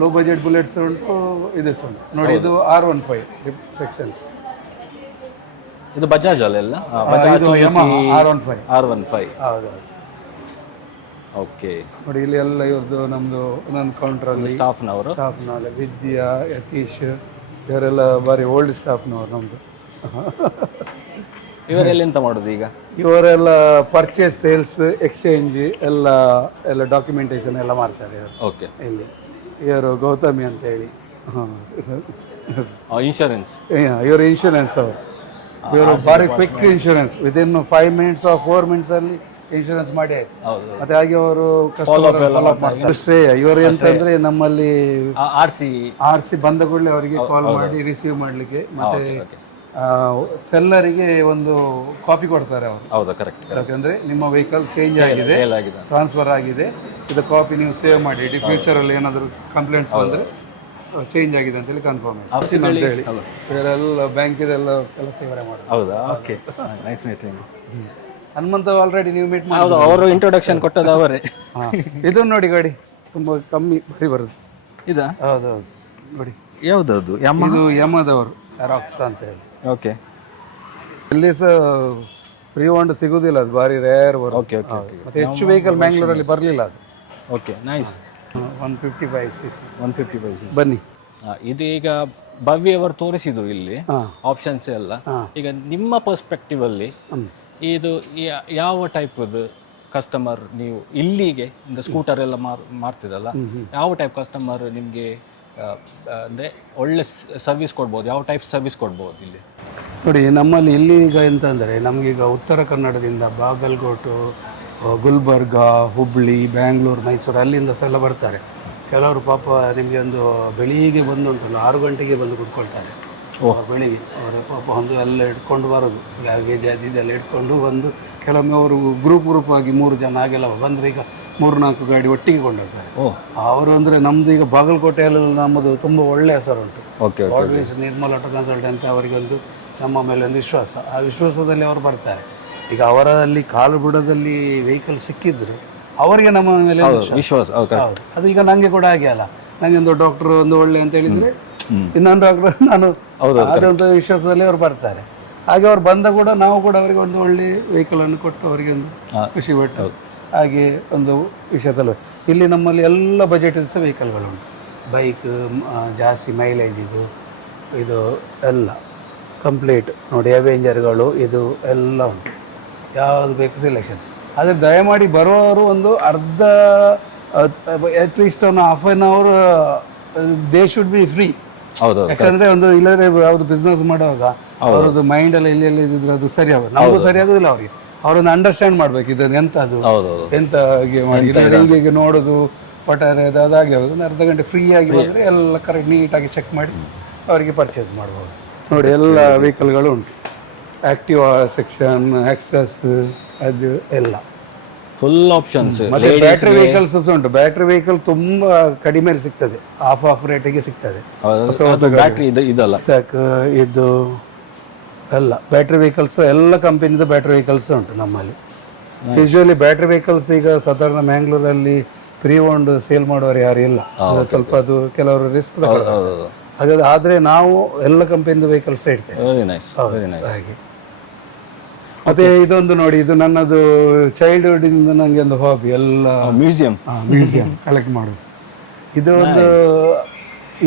ಲೋ ಬಜೆಟ್ ಬುಲೆಟ್ಸ್ ಉಂಟು, ಇದು ಉಂಟು. ನೋಡಿ, ಇದು R15 ಸೆಕ್ಷನ್ಸ್. ಇದು ಬಜಾಜ್ ಅಲ್ಲ? R15. ಹೌದು. ಓಕೆ. ನೋಡಿ, ಇಲ್ಲಿ ಎಲ್ಲ ಇವ್ರದ್ದು ನಮ್ಮದು ಒಂದೊಂದು ಕೌಂಟ್ರಲ್ಲಿ ಸ್ಟಾಫ್ನವರು ವಿದ್ಯಾ, ಯತೀಶ್ ಇವರೆಲ್ಲ ಭಾರಿ ಓಲ್ಡ್ ಸ್ಟಾಫ್ನವರು ನಮ್ಮದು. ಇವರೆಲ್ಲಿಂತ ಮಾಡೋದು ಈಗ? ಇವರೆಲ್ಲ ಪರ್ಚೇಸ್, ಸೇಲ್ಸ್, ಎಕ್ಸ್ಚೇಂಜ್ ಎಲ್ಲ ಎಲ್ಲ ಡಾಕ್ಯುಮೆಂಟೇಶನ್ ಎಲ್ಲ ಮಾಡ್ತಾರೆ ಇವರು. ಓಕೆ. ಇಲ್ಲಿ ಇವರು ಗೌತಮಿ ಅಂತ ಹೇಳಿ. ಇನ್ಶೂರೆನ್ಸ್, ಇವರು ಇನ್ಶೂರೆನ್ಸ್ ಅವರು. ಇವರು ಭಾರಿ quick insurance, within 5 minutes or 4 minutes ಅಲ್ಲಿ ಇನ್ಶೂರೆನ್ಸ್ ಮಾಡಿ ಆಯ್ತು. ಮತ್ತೆ ಹಾಗೆ ಅವರು ಶ್ರೇಯ ಇವರು ಎಂತಂದ್ರೆ ನಮ್ಮಲ್ಲಿ ಆರ್ ಸಿ ಬಂದ ಕೂಡಲೇ ಅವರಿಗೆ ಕಾಲ್ ಮಾಡಿ ರಿಸೀವ್ ಮಾಡ್ಲಿಕ್ಕೆ, ಮತ್ತೆ ಸೆಲ್ಲರಿಗೆ ಒಂದು ಕಾಪಿ ಕೊಡ್ತಾರೆ ಅವರು. ಹೌದಾ? ಕರೆಕ್ಟ್. ಯಾಕಂದ್ರೆ ನಿಮ್ಮ ವೆಹಿಕಲ್ ಚೇಂಜ್ ಆಗಿದೆ, ಟ್ರಾನ್ಸ್ಫರ್ ಆಗಿದೆ, ಇದು ಕಾಪಿ ನೀವು ಸೇವ್ ಮಾಡಿ ಇಡಿ, ಫ್ಯೂಚರ್ ಅಲ್ಲಿ ಏನಾದರೂ ಕಂಪ್ಲೇಂಟ್ಸ್ ಬಂದ್ರೆ ಚೇಂಜ್ ಆಗಿದೆ ಅಂತ ಹೇಳಿ ಕನ್ಫರ್ಮೇಶನ್ ಅಂತ ಹೇಳಿ ಇವರೆಲ್ಲ ಬ್ಯಾಂಕಿದೆಲ್ಲ ಕೆಲಸ ಇವರೇ ಮಾಡೋದು. ಹೌದಾ? Okay, nice meeting. Hanumantha already ನೀವು ಮೀಟ್ ಮಾಡಿ. ಹೌದು, ಅವರು ಇಂಟ್ರೊಡಕ್ಷನ್ ಕೊಟ್ಟದ್ದು ಅವರೇ. ಇದು ನೋಡಿ ಗಾಡಿ ತುಂಬಾ ಕಮ್ಮಿ ಬರಿ ಬರುದು. ಇದಾ? ಹೌದೌದು ನೋಡಿ. ಯಾವ್ದದು? ಇದು ಯಮದವರು ರಾಕ್ಸ್ ಅಂತ ಹೇಳಿ. ಓಕೆ. ಇಲ್ಲಿ ಸಹ ಫ್ರೀ ಹೊಂಡ್ ಸಿಗುದಿಲ್ಲ, ಅದು ಭಾರಿ ರೇರ್ ಬರುತ್ತೆ. Okay okay okay. ಮತ್ತೆ ಹೆಚ್ಚು ವೆಹಿಕಲ್ ಮ್ಯಾಂಗ್ಳೂರಲ್ಲಿ ಬರಲಿಲ್ಲ ಅದು. Okay, nice. 155cc 155cc ಬನ್ನಿ. ಇದು ಈಗ ಭವ್ಯ ಅವರು ತೋರಿಸಿದ್ರು ಇಲ್ಲಿ ಆಪ್ಷನ್ಸ್ ಎಲ್ಲ. ಈಗ ನಿಮ್ಮ ಪರ್ಸ್ಪೆಕ್ಟಿವ್ ಅಲ್ಲಿ ಇದು ಯಾವ ಟೈಪ್ ಕಸ್ಟಮರ್ ನೀವು ಇಲ್ಲಿಗೆ ಸ್ಕೂಟರ್ ಎಲ್ಲ ಮಾಡ್ತಿರಲ್ಲ, ಯಾವ ಟೈಪ್ ಕಸ್ಟಮರ್ ನಿಮಗೆ ಅಂದರೆ ಒಳ್ಳೆ ಸರ್ವಿಸ್ ಕೊಡ್ಬೋದು? ಯಾವ ಟೈಪ್ ಸರ್ವಿಸ್ ಕೊಡ್ಬೋದು ಇಲ್ಲಿ? ನೋಡಿ, ನಮ್ಮಲ್ಲಿ ಇಲ್ಲಿ ಈಗ ಎಂತ ಅಂದರೆ, ನಮಗೀಗ ಉತ್ತರ ಕನ್ನಡದಿಂದ ಬಾಗಲಕೋಟು, ಗುಲ್ಬರ್ಗ, ಹುಬ್ಳಿ, ಬ್ಯಾಂಗ್ಳೂರು, ಮೈಸೂರು ಅಲ್ಲಿಂದ ಸಹ ಎಲ್ಲ ಬರ್ತಾರೆ. ಕೆಲವರು ಪಾಪ ನಿಮಗೆ ಒಂದು ಬೆಳಿಗ್ಗೆ ಬಂದು ಉಂಟಲ್ಲ 6 ಗಂಟೆಗೆ ಬಂದು ಕೂತ್ಕೊಳ್ತಾರೆ ಬೆಳಿಗ್ಗೆ. ಅವರು ಪಾಪ ಒಂದು ಎಲ್ಲ ಇಟ್ಕೊಂಡು ಬರೋದು, ಬ್ಯಾಗೇಜ್ ಅದು ಇದೆಲ್ಲ ಇಟ್ಕೊಂಡು ಬಂದು, ಕೆಲವೊಮ್ಮೆ ಅವರು ಗ್ರೂಪ್ ಆಗಿ 3 ಜನ ಹಾಗೆಲ್ಲ ಬಂದರೆ ಈಗ 3-4 ಗಾಡಿ ಒಟ್ಟಿಗೆ ಕೊಂಡೋಗ್ತಾರೆ. ಅವರು ಅಂದರೆ ನಮ್ಮದು ಈಗ ಬಾಗಲಕೋಟೆಯಲ್ಲಿ ನಮ್ಮದು ತುಂಬ ಒಳ್ಳೆ ಹೆಸರುಂಟು. ಆಲ್ವೇಸ್ ನಿರ್ಮಲ ಆಟೋ ಕನ್ಸಲ್ಟೆಂಟ್, ಅವರಿಗೊಂದು ನಮ್ಮ ಮೇಲೆ ಒಂದು ವಿಶ್ವಾಸ. ಆ ವಿಶ್ವಾಸದಲ್ಲಿ ಅವರು ಬರ್ತಾರೆ. ಈಗ ಅವರಲ್ಲಿ ಕಾಲು ಬುಡದಲ್ಲಿ ವೆಹಿಕಲ್ ಸಿಕ್ಕಿದ್ರು ಅವರಿಗೆ ನಮ್ಮ ಮೇಲೆ ವಿಶ್ವಾಸ. ಅದು ಈಗ ನನಗೆ ಕೂಡ ಹಾಗೆ ಅಲ್ಲ, ನನಗೆ ಒಂದು ಡಾಕ್ಟರ್ ಒಂದು ಒಳ್ಳೆ ಅಂತ ಹೇಳಿದರೆ ಇನ್ನೊಂದು ಡಾಕ್ಟರ್ ನಾನು ಅದಂತ ವಿಶ್ವಾಸದಲ್ಲಿ ಅವರು ಬರ್ತಾರೆ. ಹಾಗೆ ಅವ್ರು ಬಂದ ಕೂಡ ನಾವು ಕೂಡ ಅವರಿಗೆ ಒಂದು ಒಳ್ಳೆ ವೆಹಿಕಲನ್ನು ಕೊಟ್ಟು ಅವರಿಗೆ ಒಂದು ಖುಷಿ ಪಟ್ಟು ಹಾಗೆ ಒಂದು ವಿಷಯದಲ್ಲೂ ಇಲ್ಲಿ ನಮ್ಮಲ್ಲಿ ಎಲ್ಲ ಬಜೆಟ್ ಸಹ ವೆಹಿಕಲ್ಗಳುಂಟು. ಬೈಕ್ ಜಾಸ್ತಿ ಮೈಲೇಜ್ ಇದು ಎಲ್ಲ ಕಂಪ್ಲೀಟ್ ನೋಡಿ, ಅವೆಂಜರ್ಗಳು ಇದು ಎಲ್ಲ ಉಂಟು, ಯಾವುದು ಬೇಕು ಸೆಲೆಕ್ಷನ್. ಆದರೆ ದಯಮಾಡಿ ಬರುವವರು ಒಂದು ಅರ್ಧ ಅಟ್ಲೀಸ್ಟ್ ಒಂದು ½ ದೇ ಶುಡ್ ಬಿ ಫ್ರೀ. ಯಾಕಂದ್ರೆ ಒಂದು ಇಲ್ಲದ್ರೆ ಯಾವುದು ಬಿಸ್ನೆಸ್ ಮಾಡುವಾಗ ಅವ್ರದ್ದು ಮೈಂಡ್ ಎಲ್ಲ ಇಲ್ಲಿ ಇದ್ರೆ ಅದು ಸರಿ ಆಗೋದು, ನಮಗೂ ಸರಿ ಆಗೋದಿಲ್ಲ. ಅವ್ರಿಗೆ ಅವರೊಂದು ಅಂಡರ್ಸ್ಟ್ಯಾಂಡ್ ಮಾಡ್ಬೇಕು ಇದನ್ನು ಎಂತ ಅದು ಎಂತ ಮಾಡಿ ಹೀಗೆ ನೋಡೋದು ಒಟ್ಟಾರೆ ಅದಾಗಿ ಆಗೋದು. ಒಂದು ಅರ್ಧ ಗಂಟೆ ಫ್ರೀ ಆಗಿ ಬಂದರೆ ಎಲ್ಲ ಕರೆಕ್ಟ್ ನೀಟಾಗಿ ಚೆಕ್ ಮಾಡಿ ಅವರಿಗೆ ಪರ್ಚೇಸ್ ಮಾಡ್ಬೋದು. ನೋಡಿ, ಎಲ್ಲ ವೆಹಿಕಲ್ಗಳು ಉಂಟು, ಆಕ್ಟಿವಾ ಸೆಕ್ಷನ್, ಆಕ್ಸಸ್, ಅದು ಎಲ್ಲ ಫುಲ್ ಆಪ್ಷನ್ಸ್. ಮತ್ತೆ ಬ್ಯಾಟ್ರಿ ವೆಹಿಕಲ್ಸ್ ಉಂಟು. ಬ್ಯಾಟ್ರಿ ವೆಹಿಕಲ್ ತುಂಬಾ ಕಡಿಮೆ ಸಿಗ್ತದೆ, ಹಾಫ್ ರೇಟಿಗೆ ಸಿಗ್ತದೆ. ಇದಲ್ಲ ಇದು ಎಲ್ಲ ಬ್ಯಾಟ್ರಿ ವೆಹಿಕಲ್ಸ್, ಎಲ್ಲ ಕಂಪನಿದ ಬ್ಯಾಟ್ರಿ ವೆಹಿಕಲ್ಸ್ ಉಂಟು ನಮ್ಮಲ್ಲಿ. ಯೂಶುವಲಿ ಬ್ಯಾಟ್ರಿ ವೆಹಿಕಲ್ಸ್ ಈಗ ಸಾಧಾರಣ ಮ್ಯಾಂಗ್ಳೂರಲ್ಲಿ ಫ್ರೀ ಓಂಡ್ ಸೇಲ್ ಮಾಡೋರು ಯಾರು ಇಲ್ಲ, ಸ್ವಲ್ಪ ಅದು ಕೆಲವರು ರಿಸ್ಕ್ ಹಾಗಾದ್ರೆ. ಆದರೆ ನಾವು ಎಲ್ಲ ಕಂಪನಿದ ವೆಹಿಕಲ್ಸ್ ಇಡ್ತೇವೆ ಹಾಗೆ. ಮತ್ತೆ ಇದೊಂದು ನೋಡಿ, ಇದು ನನ್ನದು ಚೈಲ್ಡ್ಹುಡ್ ಇಂದ ನನಗೆ ಒಂದು ಹಾಬಿ, ಎಲ್ಲ ಮ್ಯೂಸಿಯಂ ಕಲೆಕ್ಟ್ ಮಾಡೋದು.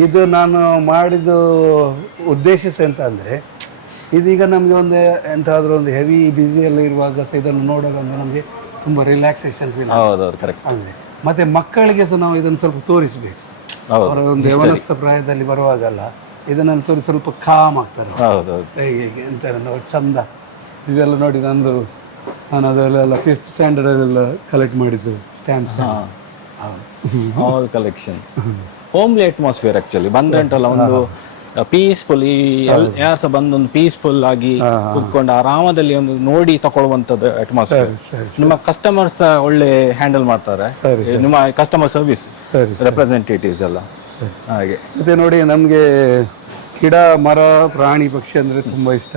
ಇದು ನಾನು ಮಾಡಿದ ಉದ್ದೇಶ ಎಂತ ಅಂದರೆ, ಇದೀಗ ನಮಗೆ ಒಂದು ಎಂತಾದರೂ ಒಂದು ಹೆವಿ ಬ್ಯುಸಿ ಎಲ್ಲ ಇರುವಾಗ ಸಹ ಇದನ್ನು ನೋಡುವಾಗ ನಮಗೆ ತುಂಬ ರಿಲ್ಯಾಕ್ಸೇಷನ್ ಫೀಲ್ ಅಂದರೆ. ಮತ್ತು ಮಕ್ಕಳಿಗೆ ಸಹ ನಾವು ಇದನ್ನು ಸ್ವಲ್ಪ ತೋರಿಸಬೇಕು. ಅವರ ಒಂದು ಯವನಸ್ಥ ಪ್ರಾಯದಲ್ಲಿ ಬರುವಾಗಲ್ಲ ಇದನ್ನು ತೋರಿಸಿ ಸ್ವಲ್ಪ ಕಾಮ್ ಆಗ್ತಾರೆ. ಹೇಗೆ ಎಂತ ಚಂದ ಇದೆಲ್ಲ ನೋಡಿ. ನಾನು ಅದೆಲ್ಲ 5th ಸ್ಟ್ಯಾಂಡರ್ಡಲ್ಲೆಲ್ಲ ಕಲೆಕ್ಟ್ ಮಾಡಿದ್ದು stamps collection. Homely atmosphere actually ಬಂದ್ರಂಟಲ್ಲ, ಒಂದು ಪೀಸ್ಫುಲ್, ಈ ಯಾರು ಸಹ ಬಂದೊಂದು ಪೀಸ್ಫುಲ್ ಆಗಿ ಕುತ್ಕೊಂಡು ಆರಾಮದಲ್ಲಿ ಒಂದು ನೋಡಿ ತಗೊಳ್ಳುವಂಥದ್ದು ಅಟ್ಮಾಸ್ಫಿಯರ್. ನಿಮ್ಮ ಕಸ್ಟಮರ್ಸ್ ಒಳ್ಳೆ ಹ್ಯಾಂಡಲ್ ಮಾಡ್ತಾರೆ, ನಿಮ್ಮ ಕಸ್ಟಮರ್ ಸರ್ವಿಸ್ ರೆಪ್ರೆಸೆಂಟೇಟಿವ್ಸ್ ಎಲ್ಲ ಹಾಗೆ. ಮತ್ತೆ ನೋಡಿ, ನಮಗೆ ಗಿಡ ಮರ ಪ್ರಾಣಿ ಪಕ್ಷಿ ಅಂದರೆ ತುಂಬ ಇಷ್ಟ.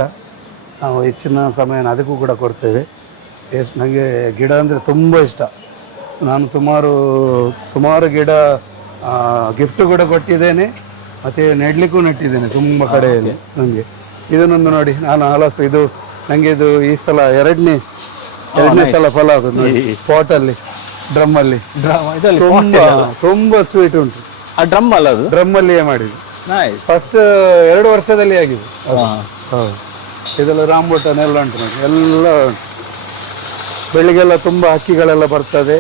ನಾವು ಹೆಚ್ಚಿನ ಸಮಯ ಅದಕ್ಕೂ ಕೂಡ ಕೊಡ್ತೇವೆ. ನನಗೆ ಗಿಡ ಅಂದರೆ ತುಂಬ ಇಷ್ಟ. ನಾನು ಸುಮಾರು ಗಿಡ ಗಿಫ್ಟ್ ಕೂಡ ಕೊಟ್ಟಿದ್ದೇನೆ, ಮತ್ತು ನೆಡಲಿಕ್ಕೂ ನೆಟ್ಟಿದ್ದೇನೆ ತುಂಬ ಕಡೆಯಲ್ಲಿ. ನನಗೆ ಇದನ್ನೊಂದು ನೋಡಿ, ನಾನು ಹಲಸು ಇದು ನನಗೆ ಇದು ಈ ಸಲ ಎರಡನೇ ಸಲ ಫಲ ಆಗೋದು ನೋಡಿ. ಪಾಟಲ್ಲಿ ಡ್ರಮ್ಮಲ್ಲಿ ತುಂಬ ಸ್ವೀಟ್ ಉಂಟು. ಡ್ರಮ್ ಅಲ್ಲ ಅದು? ಡ್ರಮ್ಮಲ್ಲಿಯೇ ಮಾಡಿದ್ದು. ಫಸ್ಟ್ 2 ವರ್ಷದಲ್ಲಿ ಆಗಿದೆ. ಹೌದು, ಇದೆಲ್ಲ ರಾಂಬುಟಾನ್ ಎಲ್ಲ ಉಂಟು ನೋಡಿ, ಎಲ್ಲ ಉಂಟು. ಬೆಳಿಗ್ಗೆಲ್ಲ ತುಂಬ ಹಕ್ಕಿಗಳೆಲ್ಲ ಬರ್ತದೆ,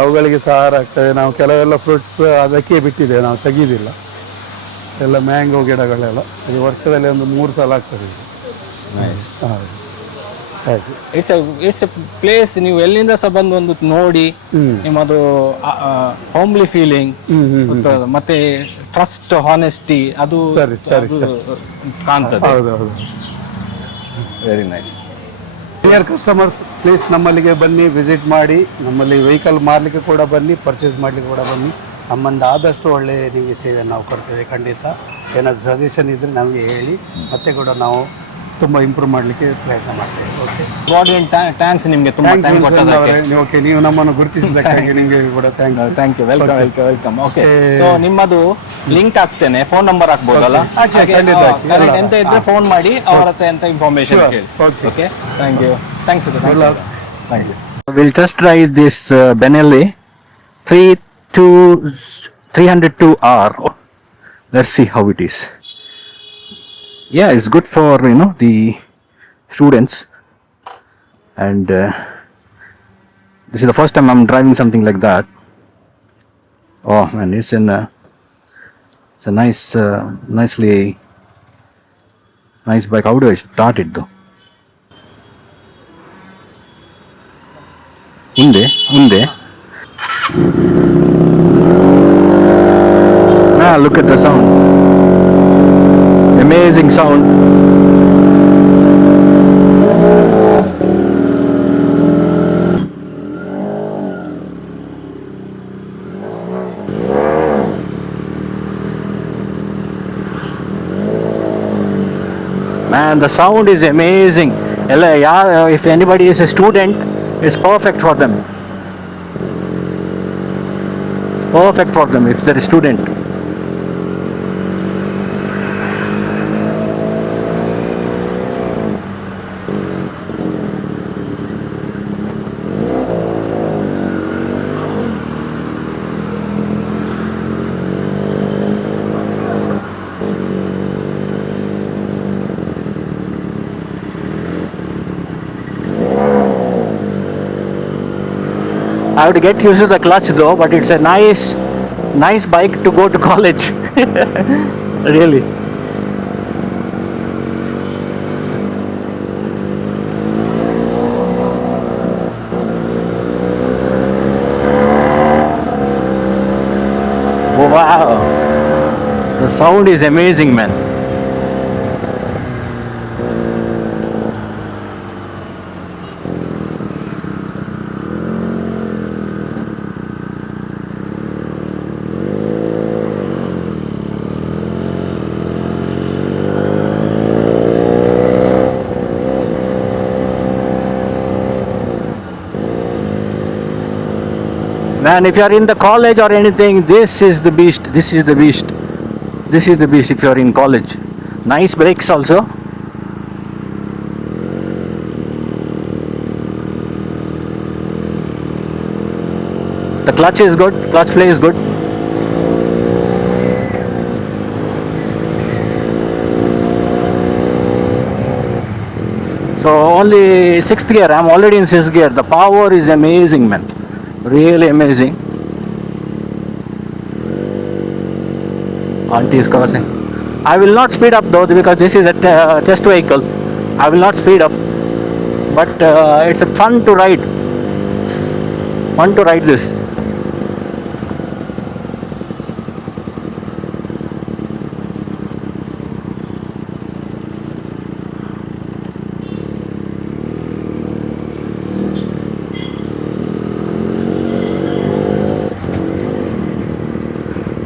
ಅವುಗಳಿಗೆ ಸಹ ಆಹಾರ ಆಗ್ತದೆ. ನಾವು ಕೆಲವೆಲ್ಲ ಫ್ರೂಟ್ಸ್ ಅದಕ್ಕೆ ಬಿಟ್ಟಿದ್ದೇವೆ, ನಾವು ತೆಗೀದಿಲ್ಲ. ಎಲ್ಲ ಮ್ಯಾಂಗೋ ಗಿಡಗಳೆಲ್ಲ ಇದು ವರ್ಷದಲ್ಲಿ ಒಂದು 3 ಸಲ ಆಗ್ತದೆ ಇದು. ಹೌದು ಹಾಗೆ. ಇಟ್ಸ್ ಎ ಪ್ಲೇಸ್, ನೀವು ಎಲ್ಲಿಂದ ಸಹ ಬಂದು ಒಂದು ನೋಡಿ ನಿಮ್ಮದು ಹೋಮ್ಲಿ ಫೀಲಿಂಗ್ ಮತ್ತೆ ಟ್ರಸ್ಟ್, ಹಾನೆಸ್ಟಿ ಅದು ಸರಿ ಸರಿ ಸರಿ ಕಾಣ್ತದೆ. ಹೌದು ಹೌದು. Very nice. Dear customers, please ನಮ್ಮಲ್ಲಿಗೆ ಬನ್ನಿ, ವಿಸಿಟ್ ಮಾಡಿ. ನಮ್ಮಲ್ಲಿ ವೆಹಿಕಲ್ ಮಾರಲಿಕ್ಕೆ ಕೂಡ ಬನ್ನಿ, ಪರ್ಚೇಸ್ ಮಾಡಲಿಕ್ಕೆ ಕೂಡ ಬನ್ನಿ. ನಮ್ಮಂದು ಆದಷ್ಟು ಒಳ್ಳೆಯ ನಿಮಗೆ ಸೇವೆ ನಾವು ಕೊಡ್ತೇವೆ ಖಂಡಿತ. ಏನಾದರೂ ಸಜೆಷನ್ ಇದ್ದರೆ ನಮಗೆ ಹೇಳಿ, ಮತ್ತೆ ಕೂಡ ನಾವು ತುಂಬ ಇಂಪ್ರೂವ್ ಮಾಡಲಿಕ್ಕೆ ಪ್ರಯತ್ನ ಮಾಡ್ತೇವೆ. ಓಕೆ, ಗಾರ್ಡಿಯನ್ ಥ್ಯಾಂಕ್ಸ್ ನಿಮಗೆ ತುಂಬ ಟೈಮ್ ಕೊಟ್ಟದಕ್ಕೆ. ಓಕೆ, ನೀವು ನಮ್ಮನ್ನು ಗುರುತಿಸಿದ್ದಕ್ಕಾಗಿ ನಿಮಗೆ ಕೂಡ thanks. Thank you. Welcome. Okay, so ನಿಮ್ಮದು ಲಿಂಕ್ ಹಾಕ್ತೇನೆ, ಫೋನ್ ನಂಬರ್ ಹಾಕ್ಬೋದಲ್ಲ? ಎಂತ ಇದ್ರೆ ಫೋನ್ ಮಾಡಿ, ಅವರ ಹತ್ರ ಎಂತ ಇನ್ಫಾರ್ಮೇಶನ್ ಕೇಳಿ. Okay, thank you. Thanks. Thank you. We'll test drive this Benelli 302R. Let's see how it is. Yeah, it's good for the students, and this is the first time I'm driving something like that. Oh man, it's a nice bike. How do I start it though? Unde. Look at the sound. Amazing sound. Man, the sound is amazing. If anybody is a student, it's perfect for them. It's perfect for them if they're a student. I have to get used to the clutch though, but it's a nice bike to go to college. Really. Oh, wow. The sound is amazing, man. Man, if you are in the college or anything, this is the beast. This is the beast. This is the beast if you are in college. Nice brakes also. The clutch is good. Clutch play is good. So only 6th gear. I'm already in 6th gear. The power is amazing, man. Really amazing. Auntie is crossing. I will not speed up though, because this is a test vehicle. I will not speed up, but it's fun to ride. Fun to ride this.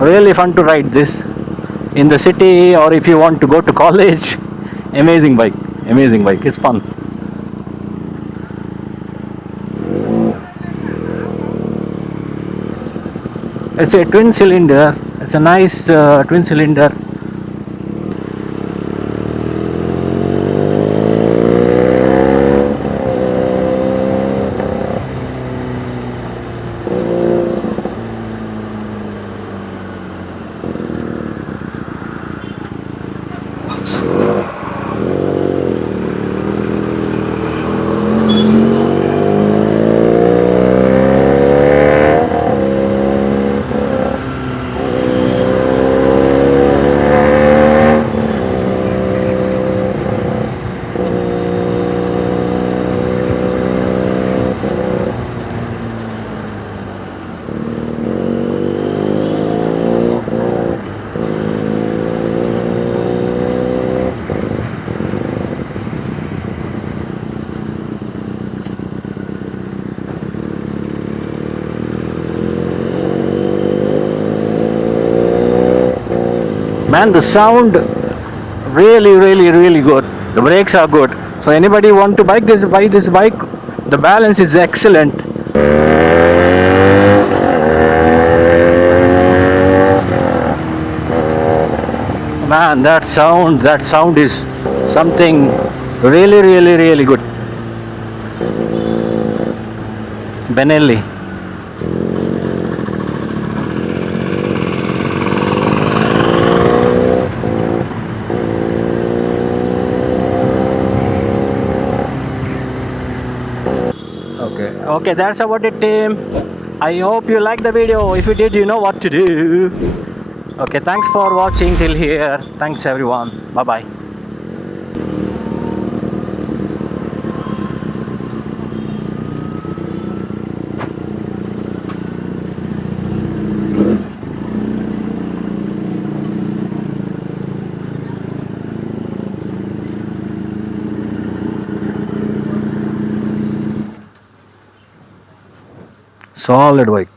Really fun to ride this in the city, or if you want to go to college. Amazing bike, it's fun. It's a twin cylinder. It's a nice twin cylinder. Man, the sound really good. The brakes are good. So anybody want to buy this bike, the balance is excellent. Man, that sound is something really good. Benelli. Okay, that's about it, team. I hope you liked the video. If you did, you know what to do. Okay, thanks for watching till here. Thanks everyone. Bye bye. Solid bike.